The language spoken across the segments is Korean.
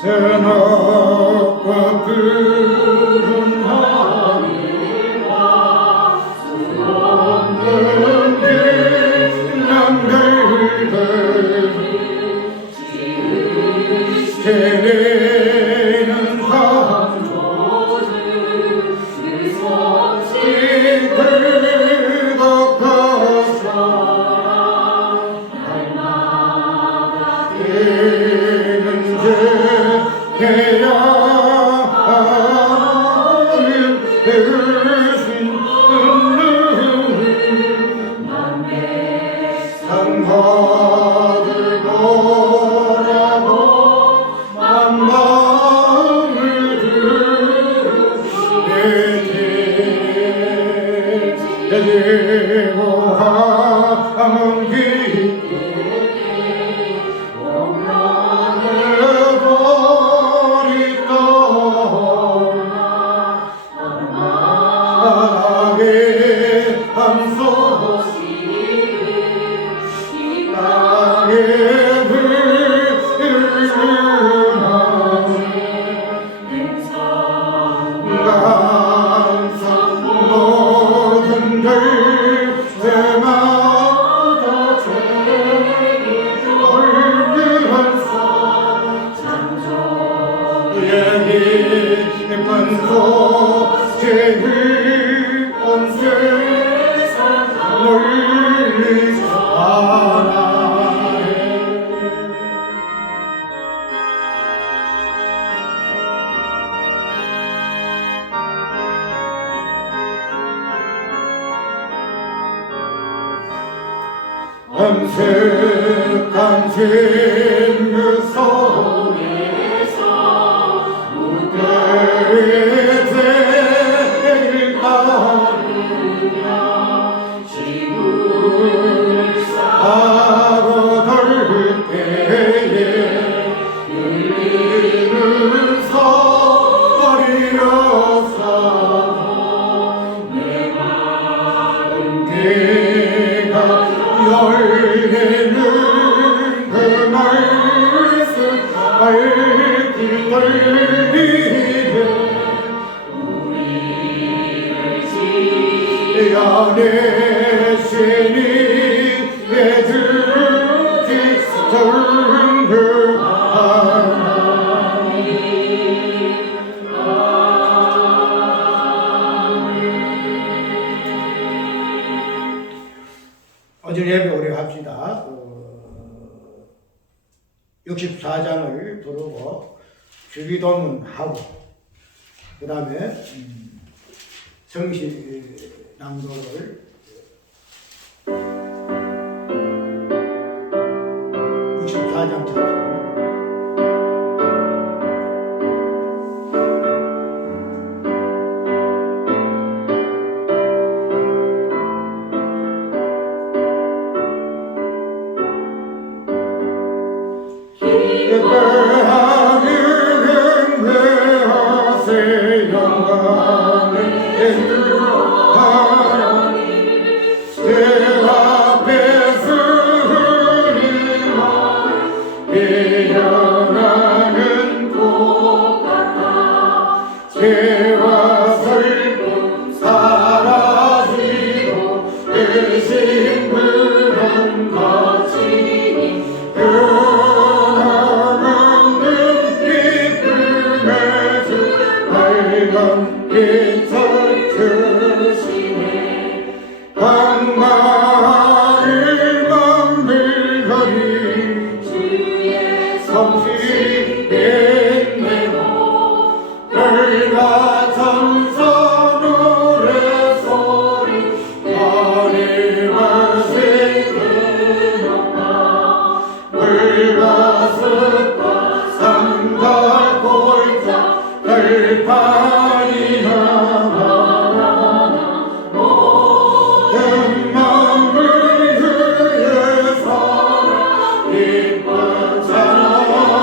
새낮과 푸른 하늘과 수없는 길남들들 지으시는 창조주 그 솜씨 긁어가사 날마다 되는 죄야 되신 상받으라고 만마음을 들으시되 고함은 깊게 오면해버리 떠나 바닥에 함소시 땅에 항상 모든들 때마다 얼굴한서 창조의 깊은 소재를 온 세상 멀리 하나에 엄색한 진물 속에서 물결의 제일 따르며 지구를 파고들 때에 울리는 소리로서 내 마음 개가 열리는 그 말씀 밝히 들리네 우리를 지어내시니 애들지 전부하나님 어제 예배 오래 합시다. 64장을 부르고 주기도문 하고 그 다음에 성시 낭독을 64장 찾습니다. 죄와 슬픔 사라지고 대신 그런 것이니 변함없는 기쁨의 주 빨간 빛을 주시네 광마를 만밀하니 주의 솜씨 빛내고 별과 천사 노래소리 하늘과 새그럽다 물과 습과 산과 골짜 들판이 나가나 모든 마음을 위해서 기뻐 찬양하여라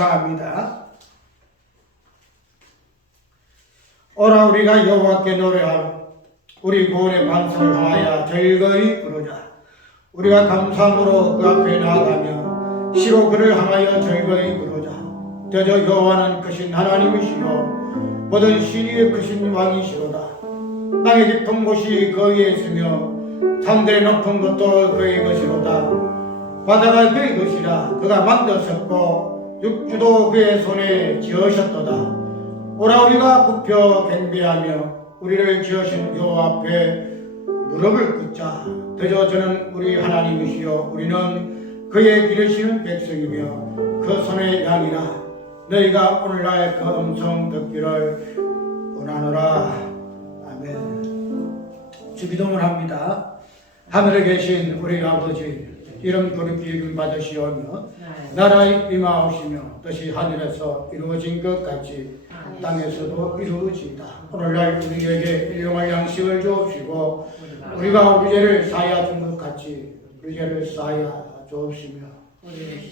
묵상합니다. 오라 우리가 여호와께 노래하며 우리 구원의 반석을 향하여 즐거이 부르자. 우리가 감사함으로 그 앞에 나아가며 시로 그를 향하여 즐거이 부르자. 대저 여호와는 크신 하나님이시요 모든 신위의 크신 왕이시로다. 땅의 깊은 곳이 그 위에 있으며 산들의 높은 것도 그의 것이로다. 바다가 그의 것이라. 그가 만드셨고 육주도 그의 손에 지으셨도다. 오라 우리가 굽혀 경배하며 우리를 지으신 여호와 앞에 무릎을 꿇자. 대저 저는 우리 하나님이시요 우리는 그의 기르시는 백성이며 그 손의 양이라. 너희가 오늘날 그 음성 듣기를 원하노라. 아멘. 주기도문을 합니다. 하늘에 계신 우리 아버지 이름 거룩히 여김 받으시오며 나라의 임하옵시며 뜻이 하늘에서 이루어진 것 같이 땅에서도 이루어지이다. 오늘날 우리에게 일용할 양식을 주옵시고 우리가 우리 죄를 사하여 준 것 같이 우리 죄를 사하여 주옵시며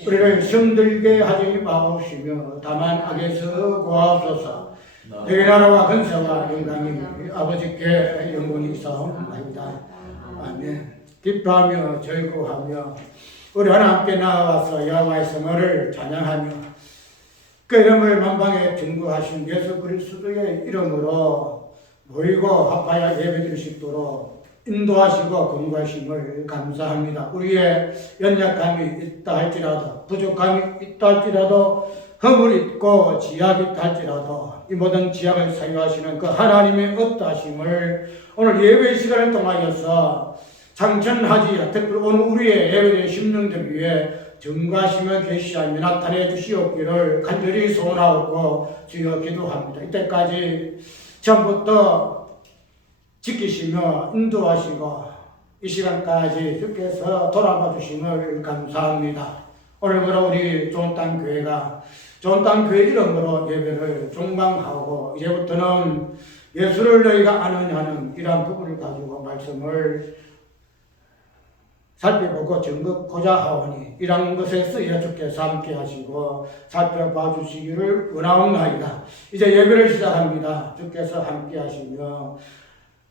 우리를 시험들게 하지 마옵시며 다만 악에서 구하옵소서. 너희 나라와 근세와 영광이 아버지께 영광이 있사옵나이다. 아멘. 기뻐하며 즐거워하며 우리 하나님께 나와서 여호와의 성을 찬양하며 그 이름을 만방에 증거하신 예수 그리스도의 이름으로 모이고 합하여 예배드릴 수 있도록 인도하시고 공부하심을 감사합니다. 우리의 연약함이 있다 할지라도 부족함이 있다 할지라도 허물이 있고 지약이 있다 할지라도 이 모든 지약을 사유하시는 그 하나님의 어떠하심을 오늘 예배 시간을 통하여서 상천하지 특별히 오늘 우리의 예배의 심령들 위해 증거하시며 계시하며 나타내 주시옵기를 간절히 소원하고 주여 기도합니다. 이때까지 처음부터 지키시며 인도하시고 이 시간까지 주께서 돌아봐 주심을 감사합니다. 오늘부터 우리 좋은 땅 교회가 좋은 땅 교회 이름으로 예배를 종방하고 이제부터는 예수를 너희가 아느냐는 이러한 부분을 가지고 말씀을 살펴보고 증거고자 하오니 이러한 것에 쓰여 주께서 함께 하시고 살펴봐 주시기를 원하옵나이다. 이제 예배를 시작합니다. 주께서 함께 하시며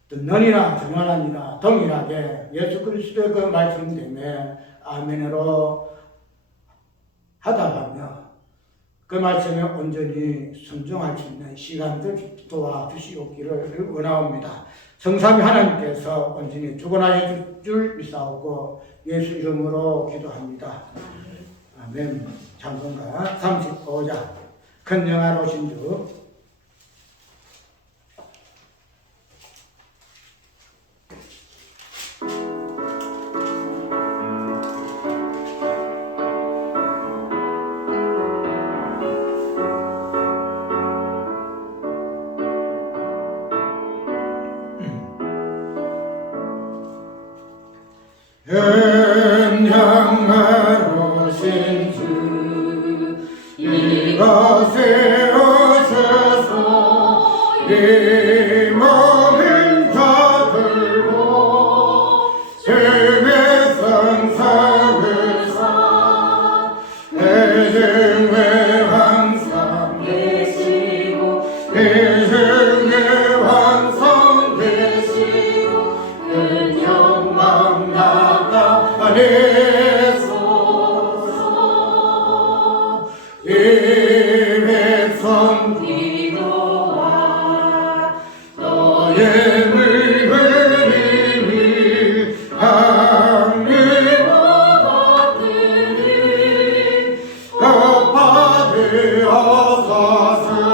듣느니라 전하느니라 동일하게 예수 그리스도의 그 말씀 때문에 아멘으로 하다가며 그 말씀에 온전히 순종할 수 있는 시간들 도와주시옵기를 원하옵니다. 성삼위 하나님께서 온전히 주관하여 줄 믿사오고 예수 이름으로 기도합니다. 아멘. 찬송가 35장 큰 영화로 오신 주 은양하러 오신 주 이곳에 오셔서 이 몸을 다 들고 주의 성상을 사 대중의 항상 계시고 대중의 항상 계시고 그 영광 나가 안에서서 이 백성 기도와 너의 물들이 강림하더니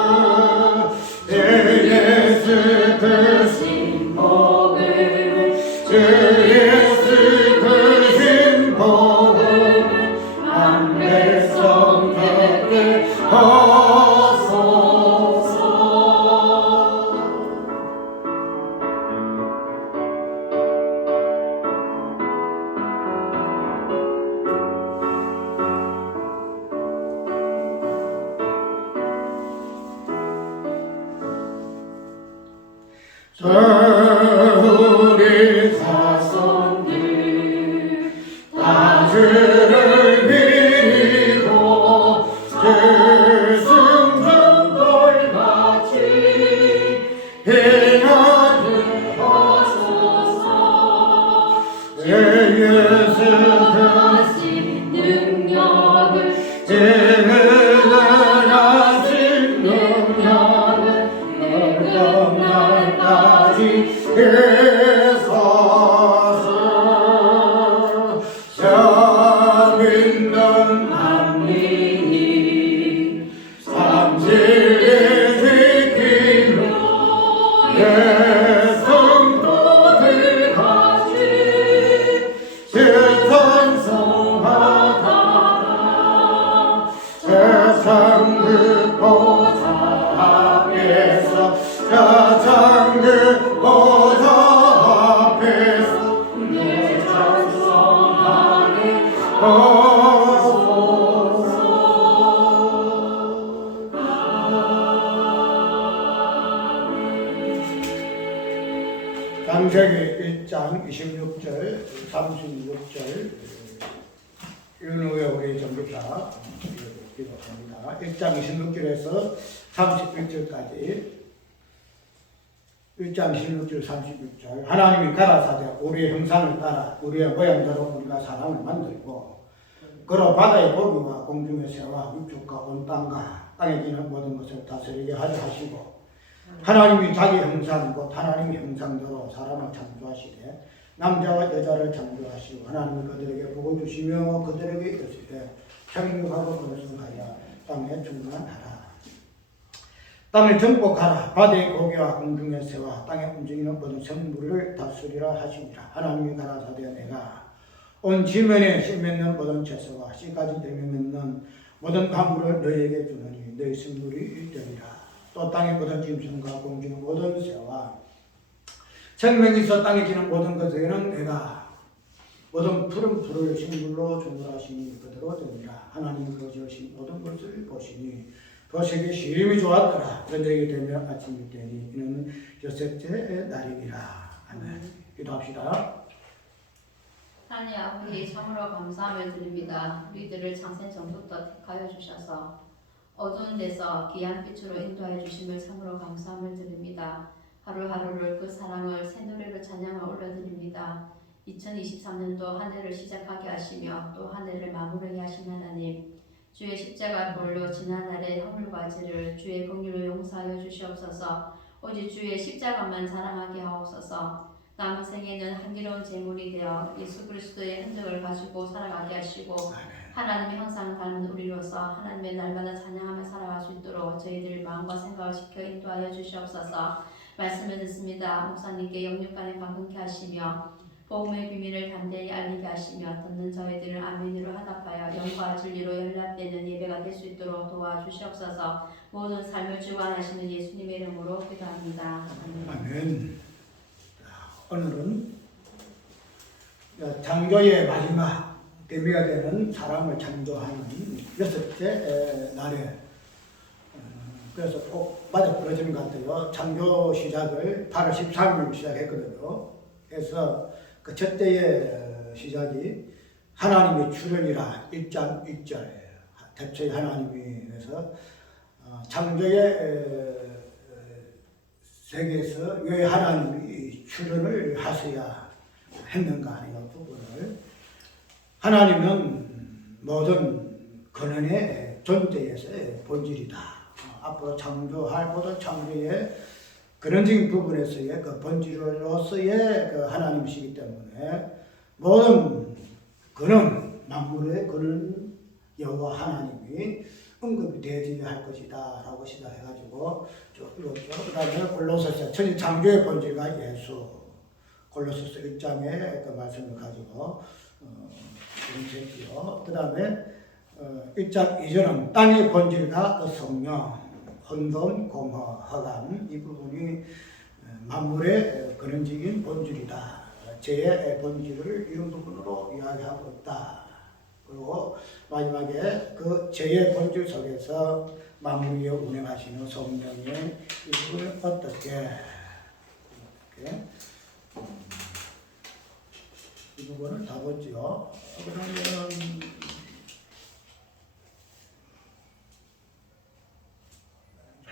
덮어주옵소서. 내 예수 드신 복을 주 예수 드신 복을 한 백성 되게 하소서. 우리 자손들 다 주를 믿고 창세기 1장 26절, 36절 윤우의 우리 전부사 기도합니다. 1장 26절에서 31절까지 1장 16절 31절 하나님이 가라사대 우리의 형상을 따라 우리의 모양대로 우리가 사람을 만들고 그로 바다의 고기와 공중의 새와 육축과 온 땅과 땅에 기는 모든 것을 다스리게 하려 하시고 하나님이 자기 형상 곧 하나님의 형상대로 사람을 창조하시되 남자와 여자를 창조하시고 하나님이 그들에게 복을 주시며 그들에게 이르시되 평육하고 번성하여 땅에 충만하라. 땅을 정복하라. 바다의 고기와 공중의 새와 땅에 움직이는 모든 생물을 다스리라 하시니라. 하나님이 가라사대 내가 온 지면에 씨 맺는 모든 채소와 씨까지 되맺는 모든 강물을 너희에게 주노니 너희 생물이 되리라. 또 땅의 모든 짐승과 공중의 모든 새와 생명이 있어 땅에 지는 모든 것에는 내가 모든 푸른 풀을 식물로 주물하시니 그대로 되니라. 하나님이 그 지으신 모든 것을 보시니 보시기 심히 좋았더라. 저녁이 되면 아침이 되니 이는 여섯째 날이니라. 아멘. 기도합시다. 하나님 아버지 참으로 감사함을 드립니다. 우리들을 창세 전부터 택하여 주셔서 어두운 데서 귀한 빛으로 인도하여 주심을 참으로 감사함을 드립니다. 하루하루를 그 사랑을 새노래로 찬양을 올려드립니다. 2023년도 한 해를 시작하게 하시며 또 한 해를 마무리하게 하신 하나님, 주의 십자가 볼로 지난날의 허물과지를 주의 긍휼로 용서하여 주시옵소서. 오직 주의 십자가만 자랑하게 하옵소서. 남은 생에는 향기로운 제물이 되어 예수 그리스도의 흔적을 가지고 살아가게 하시고 하나님의 형상을 닮은 우리로서 하나님의 날마다 찬양하며 살아갈 수 있도록 저희들 마음과 생각을 지켜 인도하여 주시옵소서. 말씀을 듣습니다. 목사님께 영육간에 감동케 하시며 복음의 비밀을 담대히 알리게 하시며 듣는 저희들을 아멘으로 화답하여 영과 진리로 연락되는 예배가 될 수 있도록 도와주시옵소서. 모든 삶을 주관하시는 예수님의 이름으로 기도합니다. 아멘. 오늘은 창조의 마지막 대미가 되는 사람을 창조하는 여섯째 날에 그래서 꼭 맞아 부러지는 것 같아요. 창조 시작을 8월 13일 시작했거든요. 그래서 그 첫째의 시작이 하나님의 출현이라 1장 1절 대초에 하나님이 그래서 창조의 세계에서 왜 하나님이 출현을 하셔야 했는가 하는 부분을 하나님은 모든 근원의 존재에서의 본질이다. 앞으로 창조할 모든 창조의 근원적인 부분에서의 그 본질로서의 그 하나님이시기 때문에 모든 근원, 만물의 근원 여호와 하나님이 언급이 되어야 할 것이다 라고 시작해가지고 쭉 읽었죠. 그 다음에 골로새서 천지 창조의 본질과 예수 골로새서 1장의 그 말씀을 가지고 했지요. 그 다음에 1장 2절은 땅의 본질과 그 성령 혼돈, 공허, 허감 이 부분이 만물의 근원적인 본질이다. 죄의 본질을 이런 부분으로 이야기하고 있다. 그리고 마지막에 그 죄의 본질 속에서 만물을 운행하시는 성령의 이 부분을 어떻게 이 부분을 다 보죠. 그러면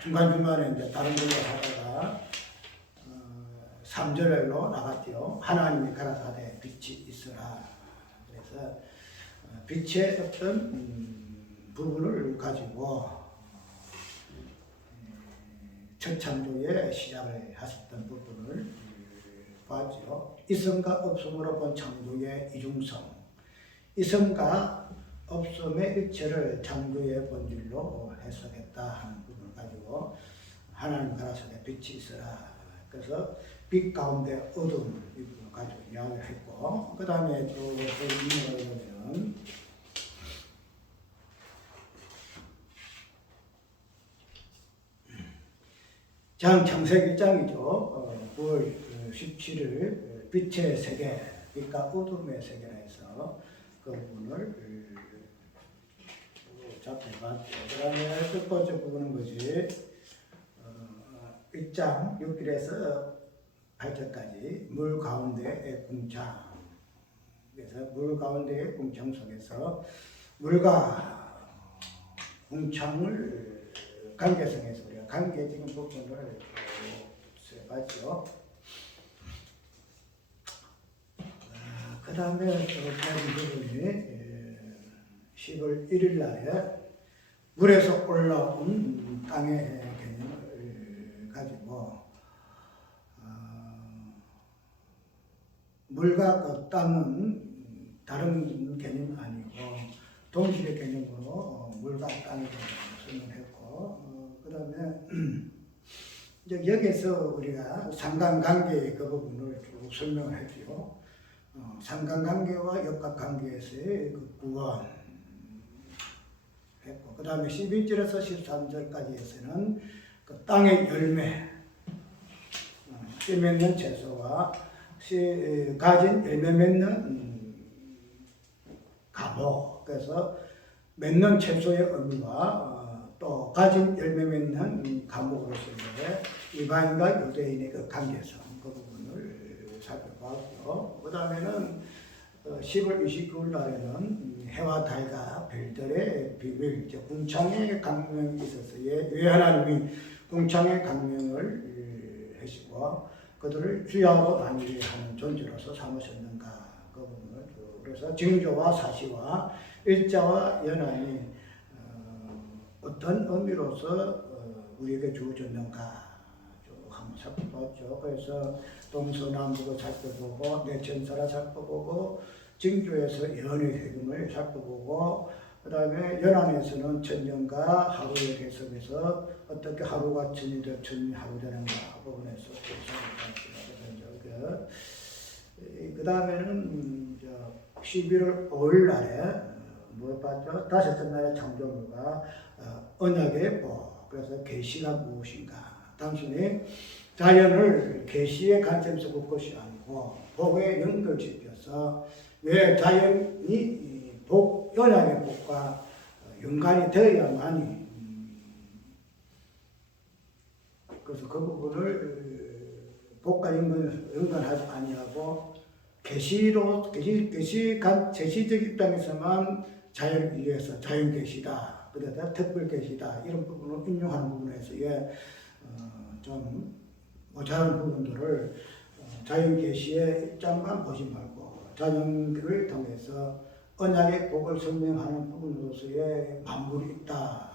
중간중간에 이제 다른 걸로 하다가 3절로 나갔죠. 하나님이 가라사대 빛이 있으라. 그래서 빛의 어떤 부분을 가지고 첫 창조의 시작을 하셨던 부분을 봤죠. 있음과 없음으로 본 창조의 이중성, 있음과 없음의 일체를 창조의 본질로 해석했다 하는 부분을 가지고 하나님 가라사대 빛이 있으라. 그래서 빛 가운데 어둠 이 부분을 가지고 이야기를 했고 그 다음에 또 인용을 보면 창세기 1장이죠. 9월 17일 빛의 세계, 빛과 어둠의 세계라 해서 그 부분을 잡혀봤죠. 그 다음에 첫 번째 부분은 뭐지? 1장 6절에서 8절까지 물 가운데의 궁창. 그래서 물 가운데의 궁창 속에서 물과 궁창을 관계성에서 우리가 관계적인 부분을 봤죠. 그 다음에 또 다른 부분이 10월 1일 날에 물에서 올라온 땅의 개념을 가지고 물과 그 땅은 다른 개념이 아니고 동질의 개념으로 물과 땅의 개념을 설명했고 그 다음에 이제 여기서 우리가 상관관계의 그 부분을 쭉 설명을 했죠. 상관관계와 역학관계에서의 그 구원 했고 그 다음에 11절에서 13절까지에서는 그 땅의 열매 씨 맺는 채소와 가진 열매 맺는 갑옷 그래서 맺는 채소의 의미와 또 가진 열매 맺는 감옥으로서의 이방인과 유대인의 그 관계성 그 부분을 살펴봤고 그 다음에는 10월 29일 날에는 해와 달과 별들의 비밀 궁창의 강명이 있어서의 왜 하나님이 궁창의 강명을 하시고 그들을 주야로 나뉘하는 존재로서 삼으셨는가 그 부분을 그래서 징조와 사시와 일자와 연한이 어떤 의미로서 우리에게 주어졌는가 한번 살펴봤죠. 그래서 동서남북을 살펴보고 내천사라 살펴보고 징조에서 연의 세금을 살펴보고 그 다음에 연안에서는 천년과 하루의 개성에서 어떻게 하루가 천이 되어 천이 하루 되는가 부분에서 살펴봤죠. 그 다음에는 11월 5일 날에 뭐 봤죠? 다섯째 날의 창조물과 언약의 복 그래서 계시가 무엇인가 단순히 자연을 계시의 관점에서 볼 것이 아니고 복에 연결시켜서 왜 자연이 복, 언약의 복과 연관이 되어야만이 그래서 그 부분을 복과 연관하지 아니하고 제시적 입장에서만 자연을 위해서 자연 계시다, 그다음에 특별 계시다 이런 부분을 인용하는 부분에서 좀 모자란 부분들을 자연 계시의 입장만 보지 말고 자연을 통해서 언약의 복을 설명하는 부분으로서의 만물이 있다.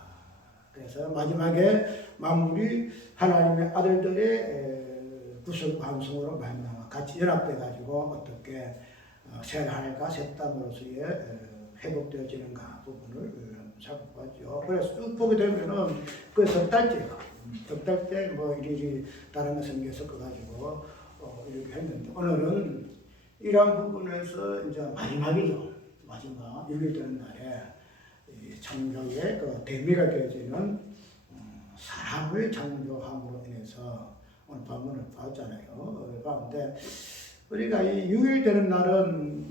그래서 마지막에 만물이 하나님의 아들들의 구속 완성으로 말미암아 같이 연합돼 가지고 어떻게 새 하늘과 새 땅으로서의 회복되어지는가 부분을 살펴봤죠. 그래서 쭉 보게 되면은 그 석 달째 뭐 이리 다른 거 생겨서 가지고 이렇게 했는데 오늘은 이런 부분에서 이제 마지막이죠. 마지막 6일 되는 날에 창조의 그 대미가 되어지는 사람을 창조함으로 인해서 오늘 본문을 봤잖아요. 봤는데 우리가 이 6일 되는 날은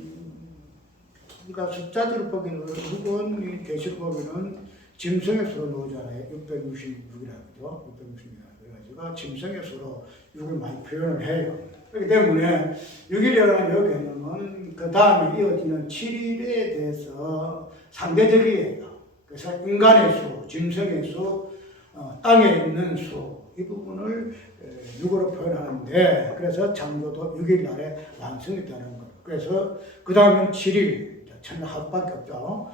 우리가 숫자대로 보기는 혹은 계시로 보기는 짐승의 수로 나오잖아요. 666이라고죠. 666이라고 그래가지고 짐승의 수로 6을 많이 표현을 해요. 그렇기 때문에 6일이라는 이 개념은 그 다음에 이어지는 7일에 대해서 상대적이에요. 그래서 인간의 수, 짐승의 수, 땅에 있는 수, 이 부분을 6으로 표현하는데 그래서 창조도 6일 날에 완성이 되는 거예요. 그래서 그 다음에 7일, 하루밖에 없죠.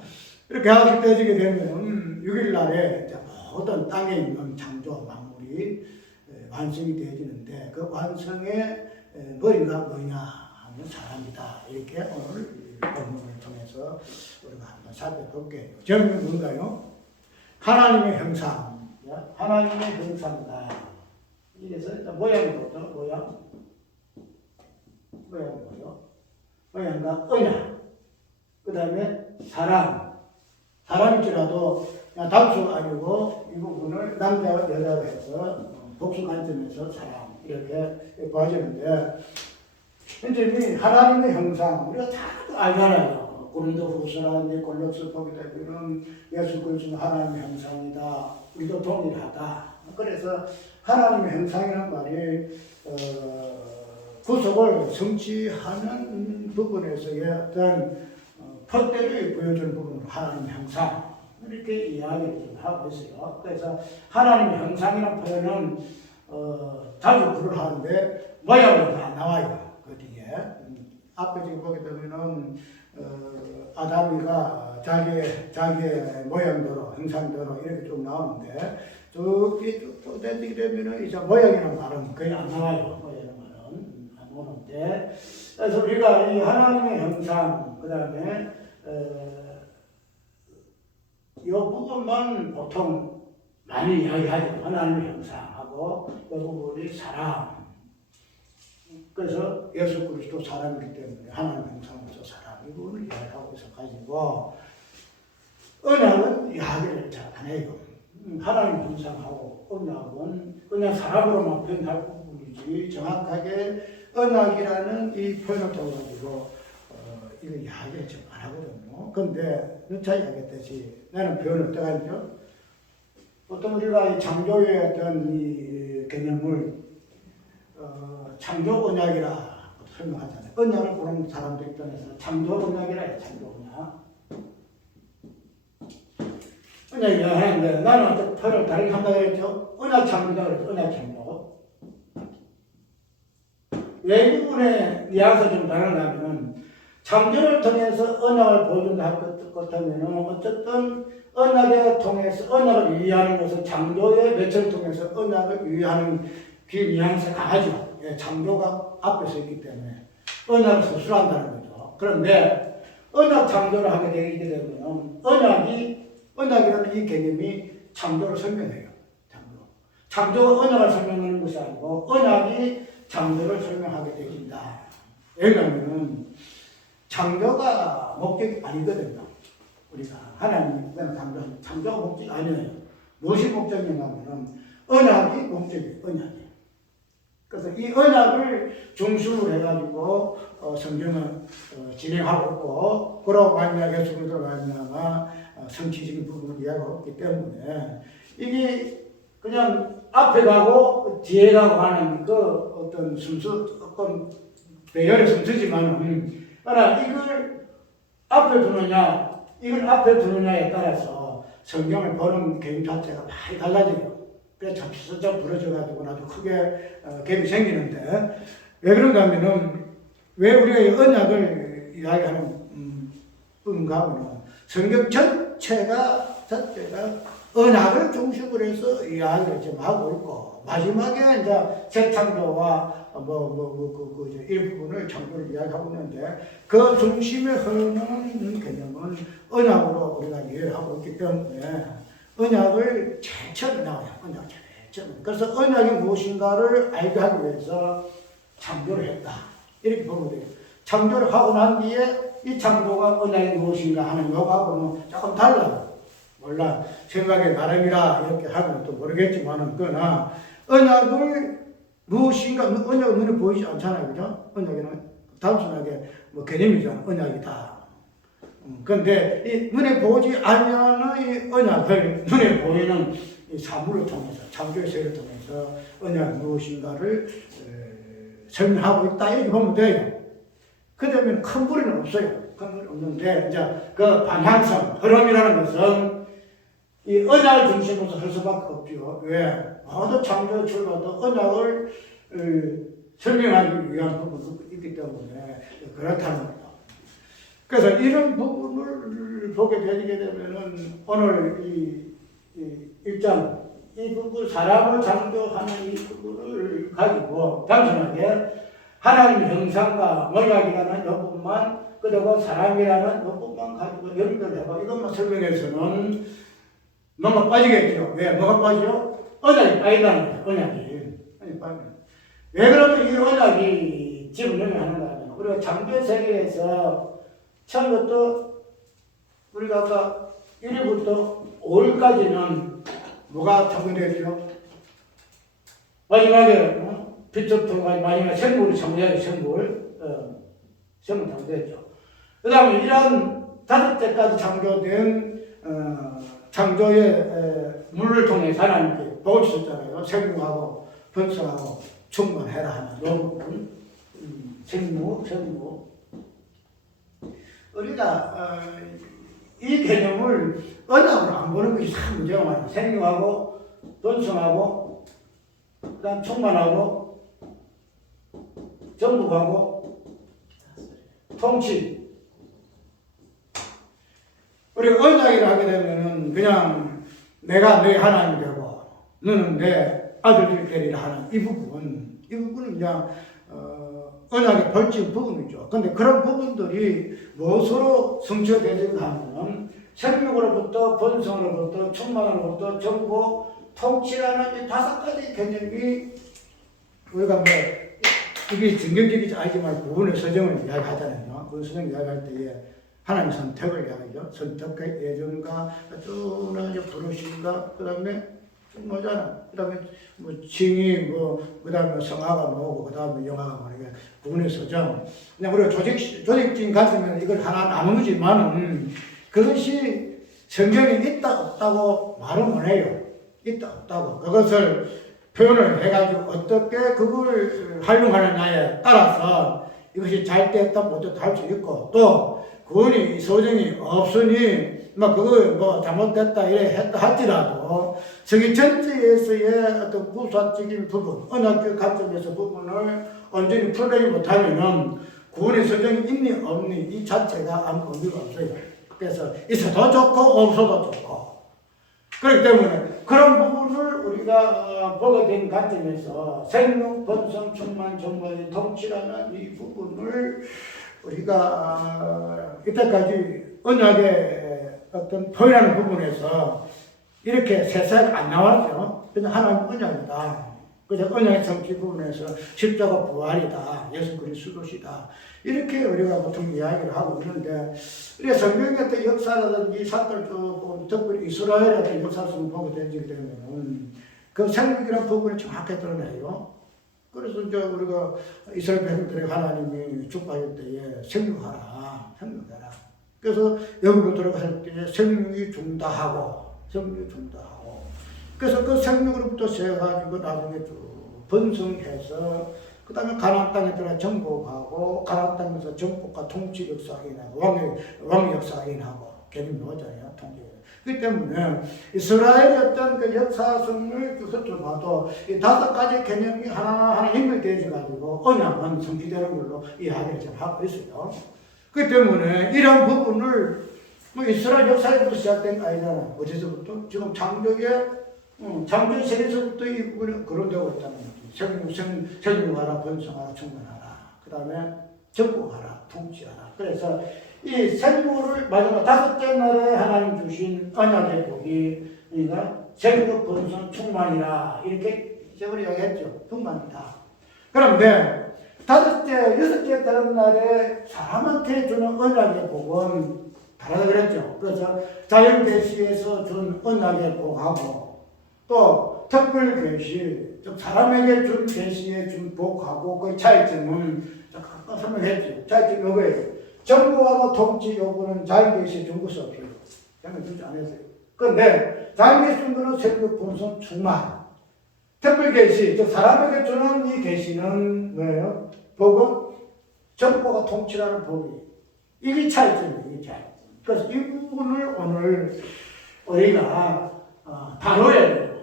이렇게 하게 되게 되면 6일 날에 모든 땅에 있는 창조 만물이 완성이 되어지는데 그 완성의 머리가 뭐냐 하면 사람이다. 이렇게 오늘 본문을 통해서 우리가 한번 살펴볼게요. 제목은 뭔가요? 하나님의 형상. 하나님의 형상이다. 이래서 모양이 뭐죠? 모양이 뭐죠? 모양과 언약. 그 다음에 사람일지라도 단수가 아니고 이 부분을 남자와 여자로 해서 복수 관점에서 사람 이렇게 봐지는데 이제 하나님의 형상 우리가 다 알잖아요. 고린도 후서라는 골로새 보게 되면은 예수 그리스도는 하나님의 형상이다. 우리도 동일하다. 그래서 하나님의 형상이라는 말이 구속을 성취하는 부분에서의 어떤 표대를 보여주는 부분으로 하나님의 형상 이렇게 이야기를 좀 하고 있어요. 그래서 하나님의 형상이라는 표현은 자주 불을 하는데 모양은 다 나와요. 그 뒤에 앞에 지금 보게 되면은 아담이가 자기의 모양대로 형상대로 이렇게 좀 나오는데 저기 또 되게 되면은 이제 모양이라는 말은 거의 안 나와요. 모양이라는 말은 안 나오는데 그래서 우리가 이 하나님의 형상 그 다음에 이 부분만 보통 많이 이야기하죠. 하나님의 형상하고 이 부분이 사람. 그래서 예수 그리스도 사람이기 때문에 하나님의 형상으로서 사람 이 부분을 이야기하고 있어 가지고 언약은 이야기를 잘 안 해요. 하나님 형상하고 언약은 그냥 사람으로만 표현할 부분이지 정확하게 언약이라는 이 표현을 통해가지고 이거 이야기를 좀 안 하거든요. 근데 누차 이야기했듯이 나는 표현을 어떻게 하죠? 보통 우리가 이 창조의 어떤 이 개념을 창조 언약이라 설명하잖아요. 언약을 보는 사람들 입장에서 창조 언약이라 해요. 창조 언약. 언약이 하는데 나는 어떤 표현을 다르게 한다고 했죠. 언약 창조다 그랬죠. 언약 창조. 외국분의 뉘앙스 좀 다르다면 창조를 통해서 언약을 보여준다 할 것 같으면 어쨌든 언약을 통해서 언약을 유의하는 것은 창조의 매체를 통해서 언약을 유의하는 그 뉘앙스가 강하죠. 예, 창조가 앞에서 있기 때문에 언약을 서술한다는 거죠. 그런데 언약 창조를 하게 되게 되면 언약이라는 이 개념이 창조를 설명해요. 창조 언약을 설명하는 것이 아니고 언약이 창조를 설명하게 되긴다. 왜냐하면 창조가 목적이 아니거든요. 우리가 하나님이 창조가 목적이 아니에요. 무엇이 목적이냐면 언약이 목적이에요. 언약이. 그래서 이 언약을 중심으로 해가지고 성경을 진행하고 있고 그러고 만약 예수 그리스도 말미암아 성취적인 부분을 이야기하고 있기 때문에 이게 그냥 앞에 가고 뒤에 가고 하는 그 어떤 순수 조금 배열의 순수지만은 그러나 이걸 앞에 두느냐에 따라서 성경을 보는 개념 자체가 많이 달라져요. 그래서 접수점 부러져가지고 아주 크게 갭이 생기는데 왜 그런가 하면은 왜 우리가 이 언약을 이야기하는 부분가 하면 성경 전체가 언약을 중심으로 해서 이야기를 지금 하고 있고 마지막에 이제 새 창조와 일부분을 창조를 이야기하고 있는데 그 중심에 흐르는 개념은 언약으로 우리가 이해를 하고 있기 때문에 언약을 제일 처음에 나와요. 언약 제일 처음에. 그래서 언약이 무엇인가를 알게 하기 위해서 창조를 했다. 이렇게 보면 돼요. 창조를 하고 난 뒤에 이 창조가 언약이 무엇인가 하는 것하고는 조금 달라요. 몰라. 생각의 나름이라 이렇게 하면 또 모르겠지만은 그러나 언약을 무엇인가 언약은 눈에 보이지 않잖아요. 그죠? 언약에는 단순하게 개념이잖아. 언약이다. 그런데 이 눈에 보이지 않는 이 언약을 눈에 보이는 이 사물을 통해서 창조의 세를 통해서 언약이 무엇인가를 설명하고 있다. 이렇게 보면 돼요. 그러면 큰 무리는 없어요. 큰 무리는 없는데 이제 그 방향성, 흐름이라는 것은 이 언약을 중심으로 할 수밖에 없죠. 왜? 모든 창조의 출발도 언약을 설명하기 위한 부분이 있기 때문에 그렇다는 거죠. 그래서 이런 부분을 보게 되게 되면은 오늘 이 1장 이 부분 사람을 창조하는 이 부분을 가지고 단순하게 하나님 형상과 모양이라는 이 부분만 그리고 사람이라는 이 부분만 가지고 연결해봐 이것만 설명해서는 너무 빠지겠죠. 왜? 뭐가 빠지죠? 언약이 빠진다는 거예요. 언약이 빠지면. 왜 그러면 이 언약이 지금 영향하는가 하면 우리가 창조 세계에서 처음부터 우리가 아까 1일부터 5일까지는 뭐가 창조되었죠? 마지막에 빛을 통해 마지막에 생물이 창조되죠. 생물 창조됐죠. 그 다음에 이런 5대까지 창조된 창조의 물을 통해 하나님께 복을 주셨잖아요. 생육하고 번성하고 충만해라 하는 요 부분. 생육. 우리가 이 개념을 언약으로 안 보는 것이 참 문제가 많아요. 생육하고 번성하고 그다음 충만하고 정복하고 통치. 우리가 언약이라 하게 되면은 그냥 내가 내 하나님이 되고 너는 내 아들들이 되리라 하는 이 부분은 그냥 언약의 벌칙 부분이죠. 근데 그런 부분들이 무엇으로 성취가 되는가 하면 생육으로부터 번성으로부터 충만으로부터 정복, 통치라는 이 5가지 개념이 우리가 뭐 이게 정경적이지 알지만 구원의 서정을 이야기하잖아요. 구원의 서정을 이야기할 때에 하나님 선택을 이야기하죠. 선택과 예정과 쭉 나가죠. 부르심과 그 다음에 뭐잖아. 그 다음에 뭐 칭의 그 다음에 성화가 뭐고 그 다음에 영화가 뭐고 구원의 서정. 그냥 우리가 조직적인 가슴에는 이걸 하나 나누지만은 그것이 성경에 있다 없다고 말은 못해요. 있다 없다고. 그것을 표현을 해가지고 어떻게 그걸 활용하느냐에 따라서 이것이 잘 됐다 못됐다 할 수 있고 또 구원이 서정이 없으니 그거 잘못됐다 이래 했다 할지라도 저기 전체에서의 어떤 부사적인 부분 언약적 관점에서 부분을 온전히 풀어내지 못하면은 구원의 서정이 있니 없니 이 자체가 아무 의미가 없어요. 그래서 있어도 좋고 없어도 좋고 그렇기 때문에 그런 부분을 우리가 보게 된 관점에서 생육, 번성, 충만, 정복의 통치라는 이 부분을 우리가 이때까지 언약의 어떤 표현하는 부분에서 이렇게 세세하게 안 나왔죠. 그냥 하나님 언약이다. 그래서 언약의 성취 부분에서 십자가 부활이다. 예수 그리스도시다. 이렇게 우리가 보통 이야기를 하고 있는데 우리가 성경의 어떤 역사라든지 사건을 조금 특별히 이스라엘의 어떤 역사를 보게 되면 그 생육이라는 부분이 정확하게 드러나요. 그래서 이제 우리가 이스라엘 백성들에게 하나님이 축복할 때에 생육하라. 그래서 여기로 들어갈 때에 생육이 중다하고 그래서 그 생육으로부터 세가지고 나중에 쭉 번성해서 그 다음에 가나안 땅에 들어가 정복하고 가나안 땅에서 정복과 통치 역사가 일어나고 왕의 역사가 일어나고 개념이 오잖아요. 통치. 그렇기 때문에 이스라엘의 어떤 그 역사성을 훑어봐도 이 5가지 개념이 하나하나 연결되어가지고 언약은 성취되는 걸로 이야기를 좀 하고 있어요. 그렇기 때문에 이런 부분을 이스라엘 역사에부터 시작된 거 아니잖아요. 어디서부터? 지금 창조 세계에서부터 이 부분이 거론되고 있다는 거죠. 생육하라, 번성하라, 충만하라. 그 다음에 정복하라, 통치하라. 그래서 이 생육을 마지막 5째 날에 하나님 주신 언약의 복이 그러니까 생육, 번성, 충만이라 이렇게 저번에 이야기했죠. 충만이다. 그런데 5째, 6째 다른 날에 사람한테 주는 언약의 복은 다르다 그랬죠. 그래서 자연 계시에서 준 언약의 복하고 또 특별 계시, 즉 사람에게 준 계시에 준 복하고 그 차이점은 아까 설명했죠. 차이점이 이거예요. 정부하고 통치 요구는 자연 계시에 준 것이 없어요. 그냥 주지 않았어요. 그런데 자연 계시 준 거는 생육, 본성, 충만. 특별 계시, 즉 사람에게 주는 이 계시는 뭐예요? 복은 정부가 통치라는 복이. 이게 차이점이에요. 이게 차이. 그래서 이 부분을 오늘 우리가 다뤄야 돼요.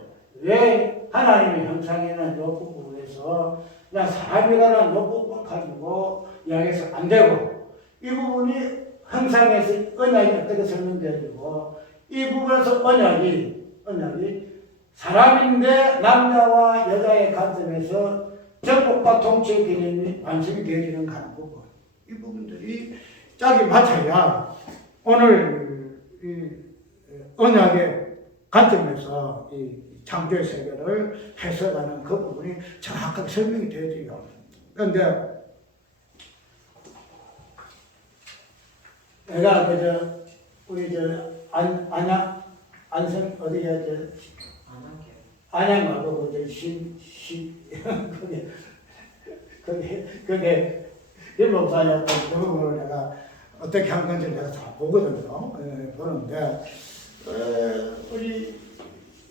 왜 하나님의 형상이나 이 부분에서 그냥 사람이라는 이 부분 가지고 이야기해서 안 되고 이 부분이 형상에서 언약이 어떻게 설명되어지고 이 부분에서 언약이 사람인데 남자와 여자의 관점에서 정복과 통치의 개념이 완성이 되어지는 그런 부분 이 부분들이 짝이 맞춰야 오늘 이 언약의 관점에서 이 창조의 세계를 해석하는 그 부분이 정확하게 설명이 되어져요. 그런데 내가 우리 안성 어디야 안양하고 그게 일목사였던 그 부분을 내가 어떻게 한 건지 내가 다 보거든요. 보는데 우리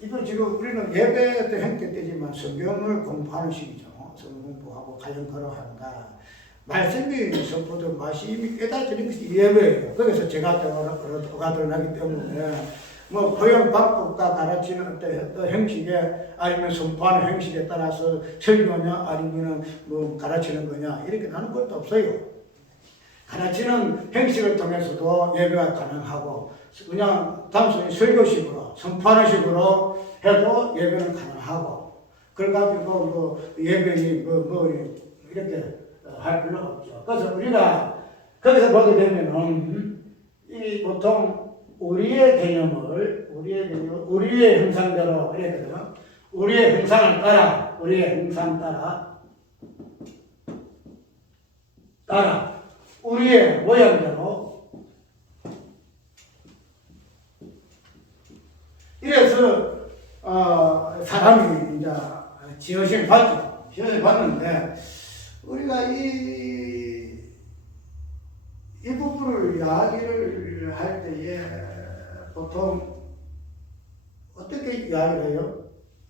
이거 지금 우리는 예배 때 행태 때지만 성경을 공부하는 시기죠. 성경 공부하고 가정 걸어한다. 말씀이 선포된 맛이 이미 깨닫지는 것이 예배예요. 거기서 제가 얻어가 드러나기 때문에 뭐 고용 방법과 가르치는 어떤 형식에 아니면 선포하는 형식에 따라서 설교냐 아니면은 뭐 가르치는 거냐 이렇게 나는 것도 없어요. 가르치는 형식을 통해서도 예배가 가능하고 그냥 단순히 설교식으로 선포하는 식으로 해도 예배는 가능하고 그래가지고 뭐 예배니 뭐 이렇게 할 필요가 없죠. 그래서 우리가 거기서 보게 되면은 이 보통 우리의 개념을 우리의 형상대로 이랬거든요. 우리의 형상을 따라 우리의 모양대로 이래서 사람이 이제 지어심 받죠. 지어심 받는데 우리가 이 부분을 이야기를 할 때에 보통 어떻게 이야기를 해요?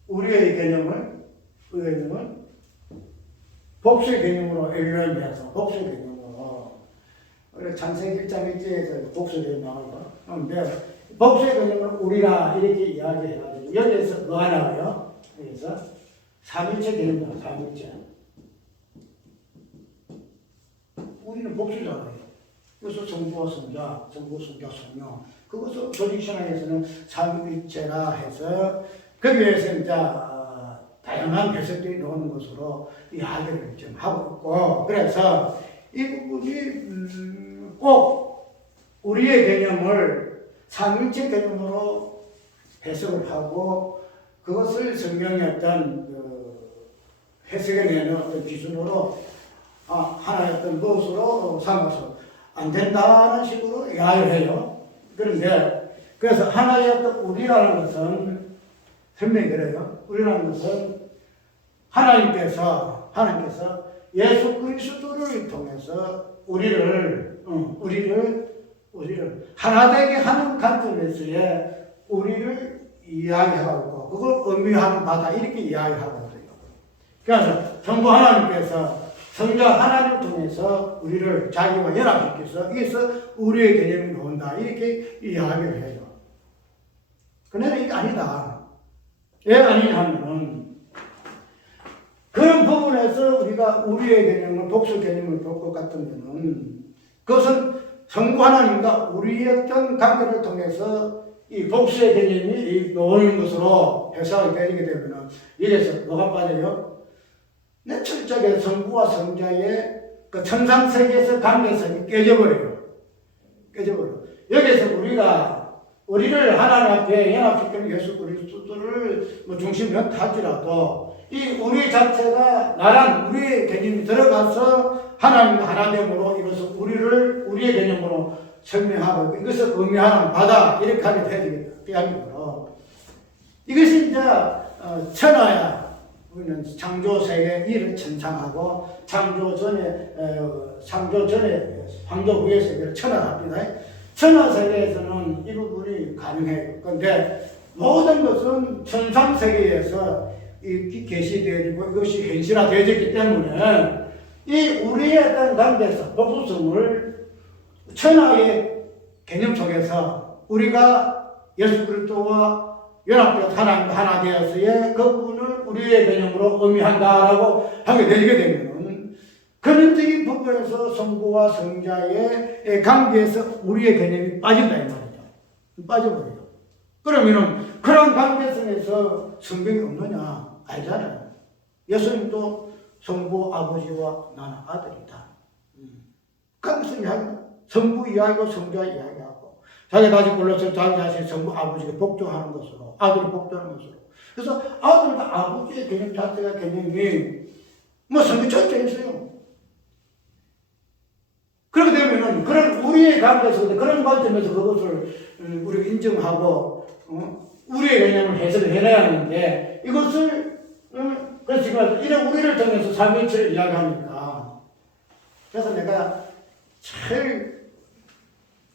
우리의 개념을 복수의 개념으로 엘리언에서 복수의 개념으로 우리 창세기 1장 1절에서 복수의 개념 나와요. 그런데 복수의 개념을 우리라 이렇게 이야기해가지고 여기에서 뭐가 나와요? 여기서 삼일체 개념이에요. 삼일체. 우리는 복수잖아요. 그래서 성부와 성자, 성령. 그것을 조직신학에서는 삼일체라 해서 거기에서 이제 다양한 해석들이 나오는 것으로 이야기를 좀 하고 있고 그래서 이 부분이 꼭 우리의 개념을 삼일체 개념으로 해석을 하고 그것을 성경의 어떤 해석에 내는 어떤 기준으로 하나의 어떤 것으로 삼아서 안 된다는 식으로 이야기를 해요. 그런데 그래서 하나의 어떤 우리라는 것은 설명이 그래요. 우리라는 것은 하나님께서 예수 그리스도를 통해서 우리를 하나 되게 하는 관점에서의 우리를 이야기하고 있고 그걸 의미하는 바다 이렇게 이야기하고 있어요. 그래서 전부 하나님께서 성자 하나님을 통해서 우리를 자기와 연합시켜서 여기서 우리의 개념이 나온다 이렇게 이야기를 해요. 그런데 이게 아니다. 왜 아니냐 하면은 그런 부분에서 우리가 우리의 개념을 복수 개념을 볼 것 같으면은 그것은 성부 하나님과 우리의 어떤 관계를 통해서 이 복수의 개념이 나오는 것으로 해석이 되게 되면은 여기서 뭐가 빠져요? 내 철저하게 성부와 성자의 그 천상세계에서 관계성이 깨져버려요. 여기서 우리를 하나님 앞에 연합시키는 예수 그리스도를 중심으로 할지라도 이 우리 자체가 나란 우리의 개념이 들어가서 하나님과 하나됨으로 이것을 우리의 개념으로 설명하고 이것을 의미하는 바다 이렇게 하게 되겠다. 이것이 이제 천하야. 우리는 창조 세계 일을 천상하고 창조 전에 창조 후의 세계를 천하합니다. 천하 세계에서는 이 부분이 가능해요. 그런데 모든 것은 천상 세계에서 계시되어지고 이것이 현실화되어졌기 때문에 이 우리의 어떤 관계에서 복수성을 천하의 개념 속에서 우리가 예수 그리스도와 연합되어 하나님과 하나 되어서의 그 부분을 우리의 개념으로 의미한다라고 하게 되게 되면 근원적인 부분에서 성부와 성자의 관계에서 우리의 개념이 빠진다 이 말이죠. 빠져버려요. 그러면은 그런 관계성에서 성경이 없느냐? 알잖아요. 예수님도 성부 아버지와 나는 아들이다. 관계성이 하고 성부 이야기하고 성자 이야기하고 자기 다시 불러서 자기 자신 성부 아버지가 복종하는 것으로 아들이 복종하는 것으로 그래서 아들과 아버지의 개념 자체가 개념이 뭐 성경 전체에 있어요. 그렇게 되면은 그런 우리의 관계에서 그런 관점에서 그것을 우리가 인정하고 우리의 개념을 해석을 해내야 하는데 이것을 그래서 이런 우리를 통해서 삼위일체를 이야기하니까 그래서 내가 제일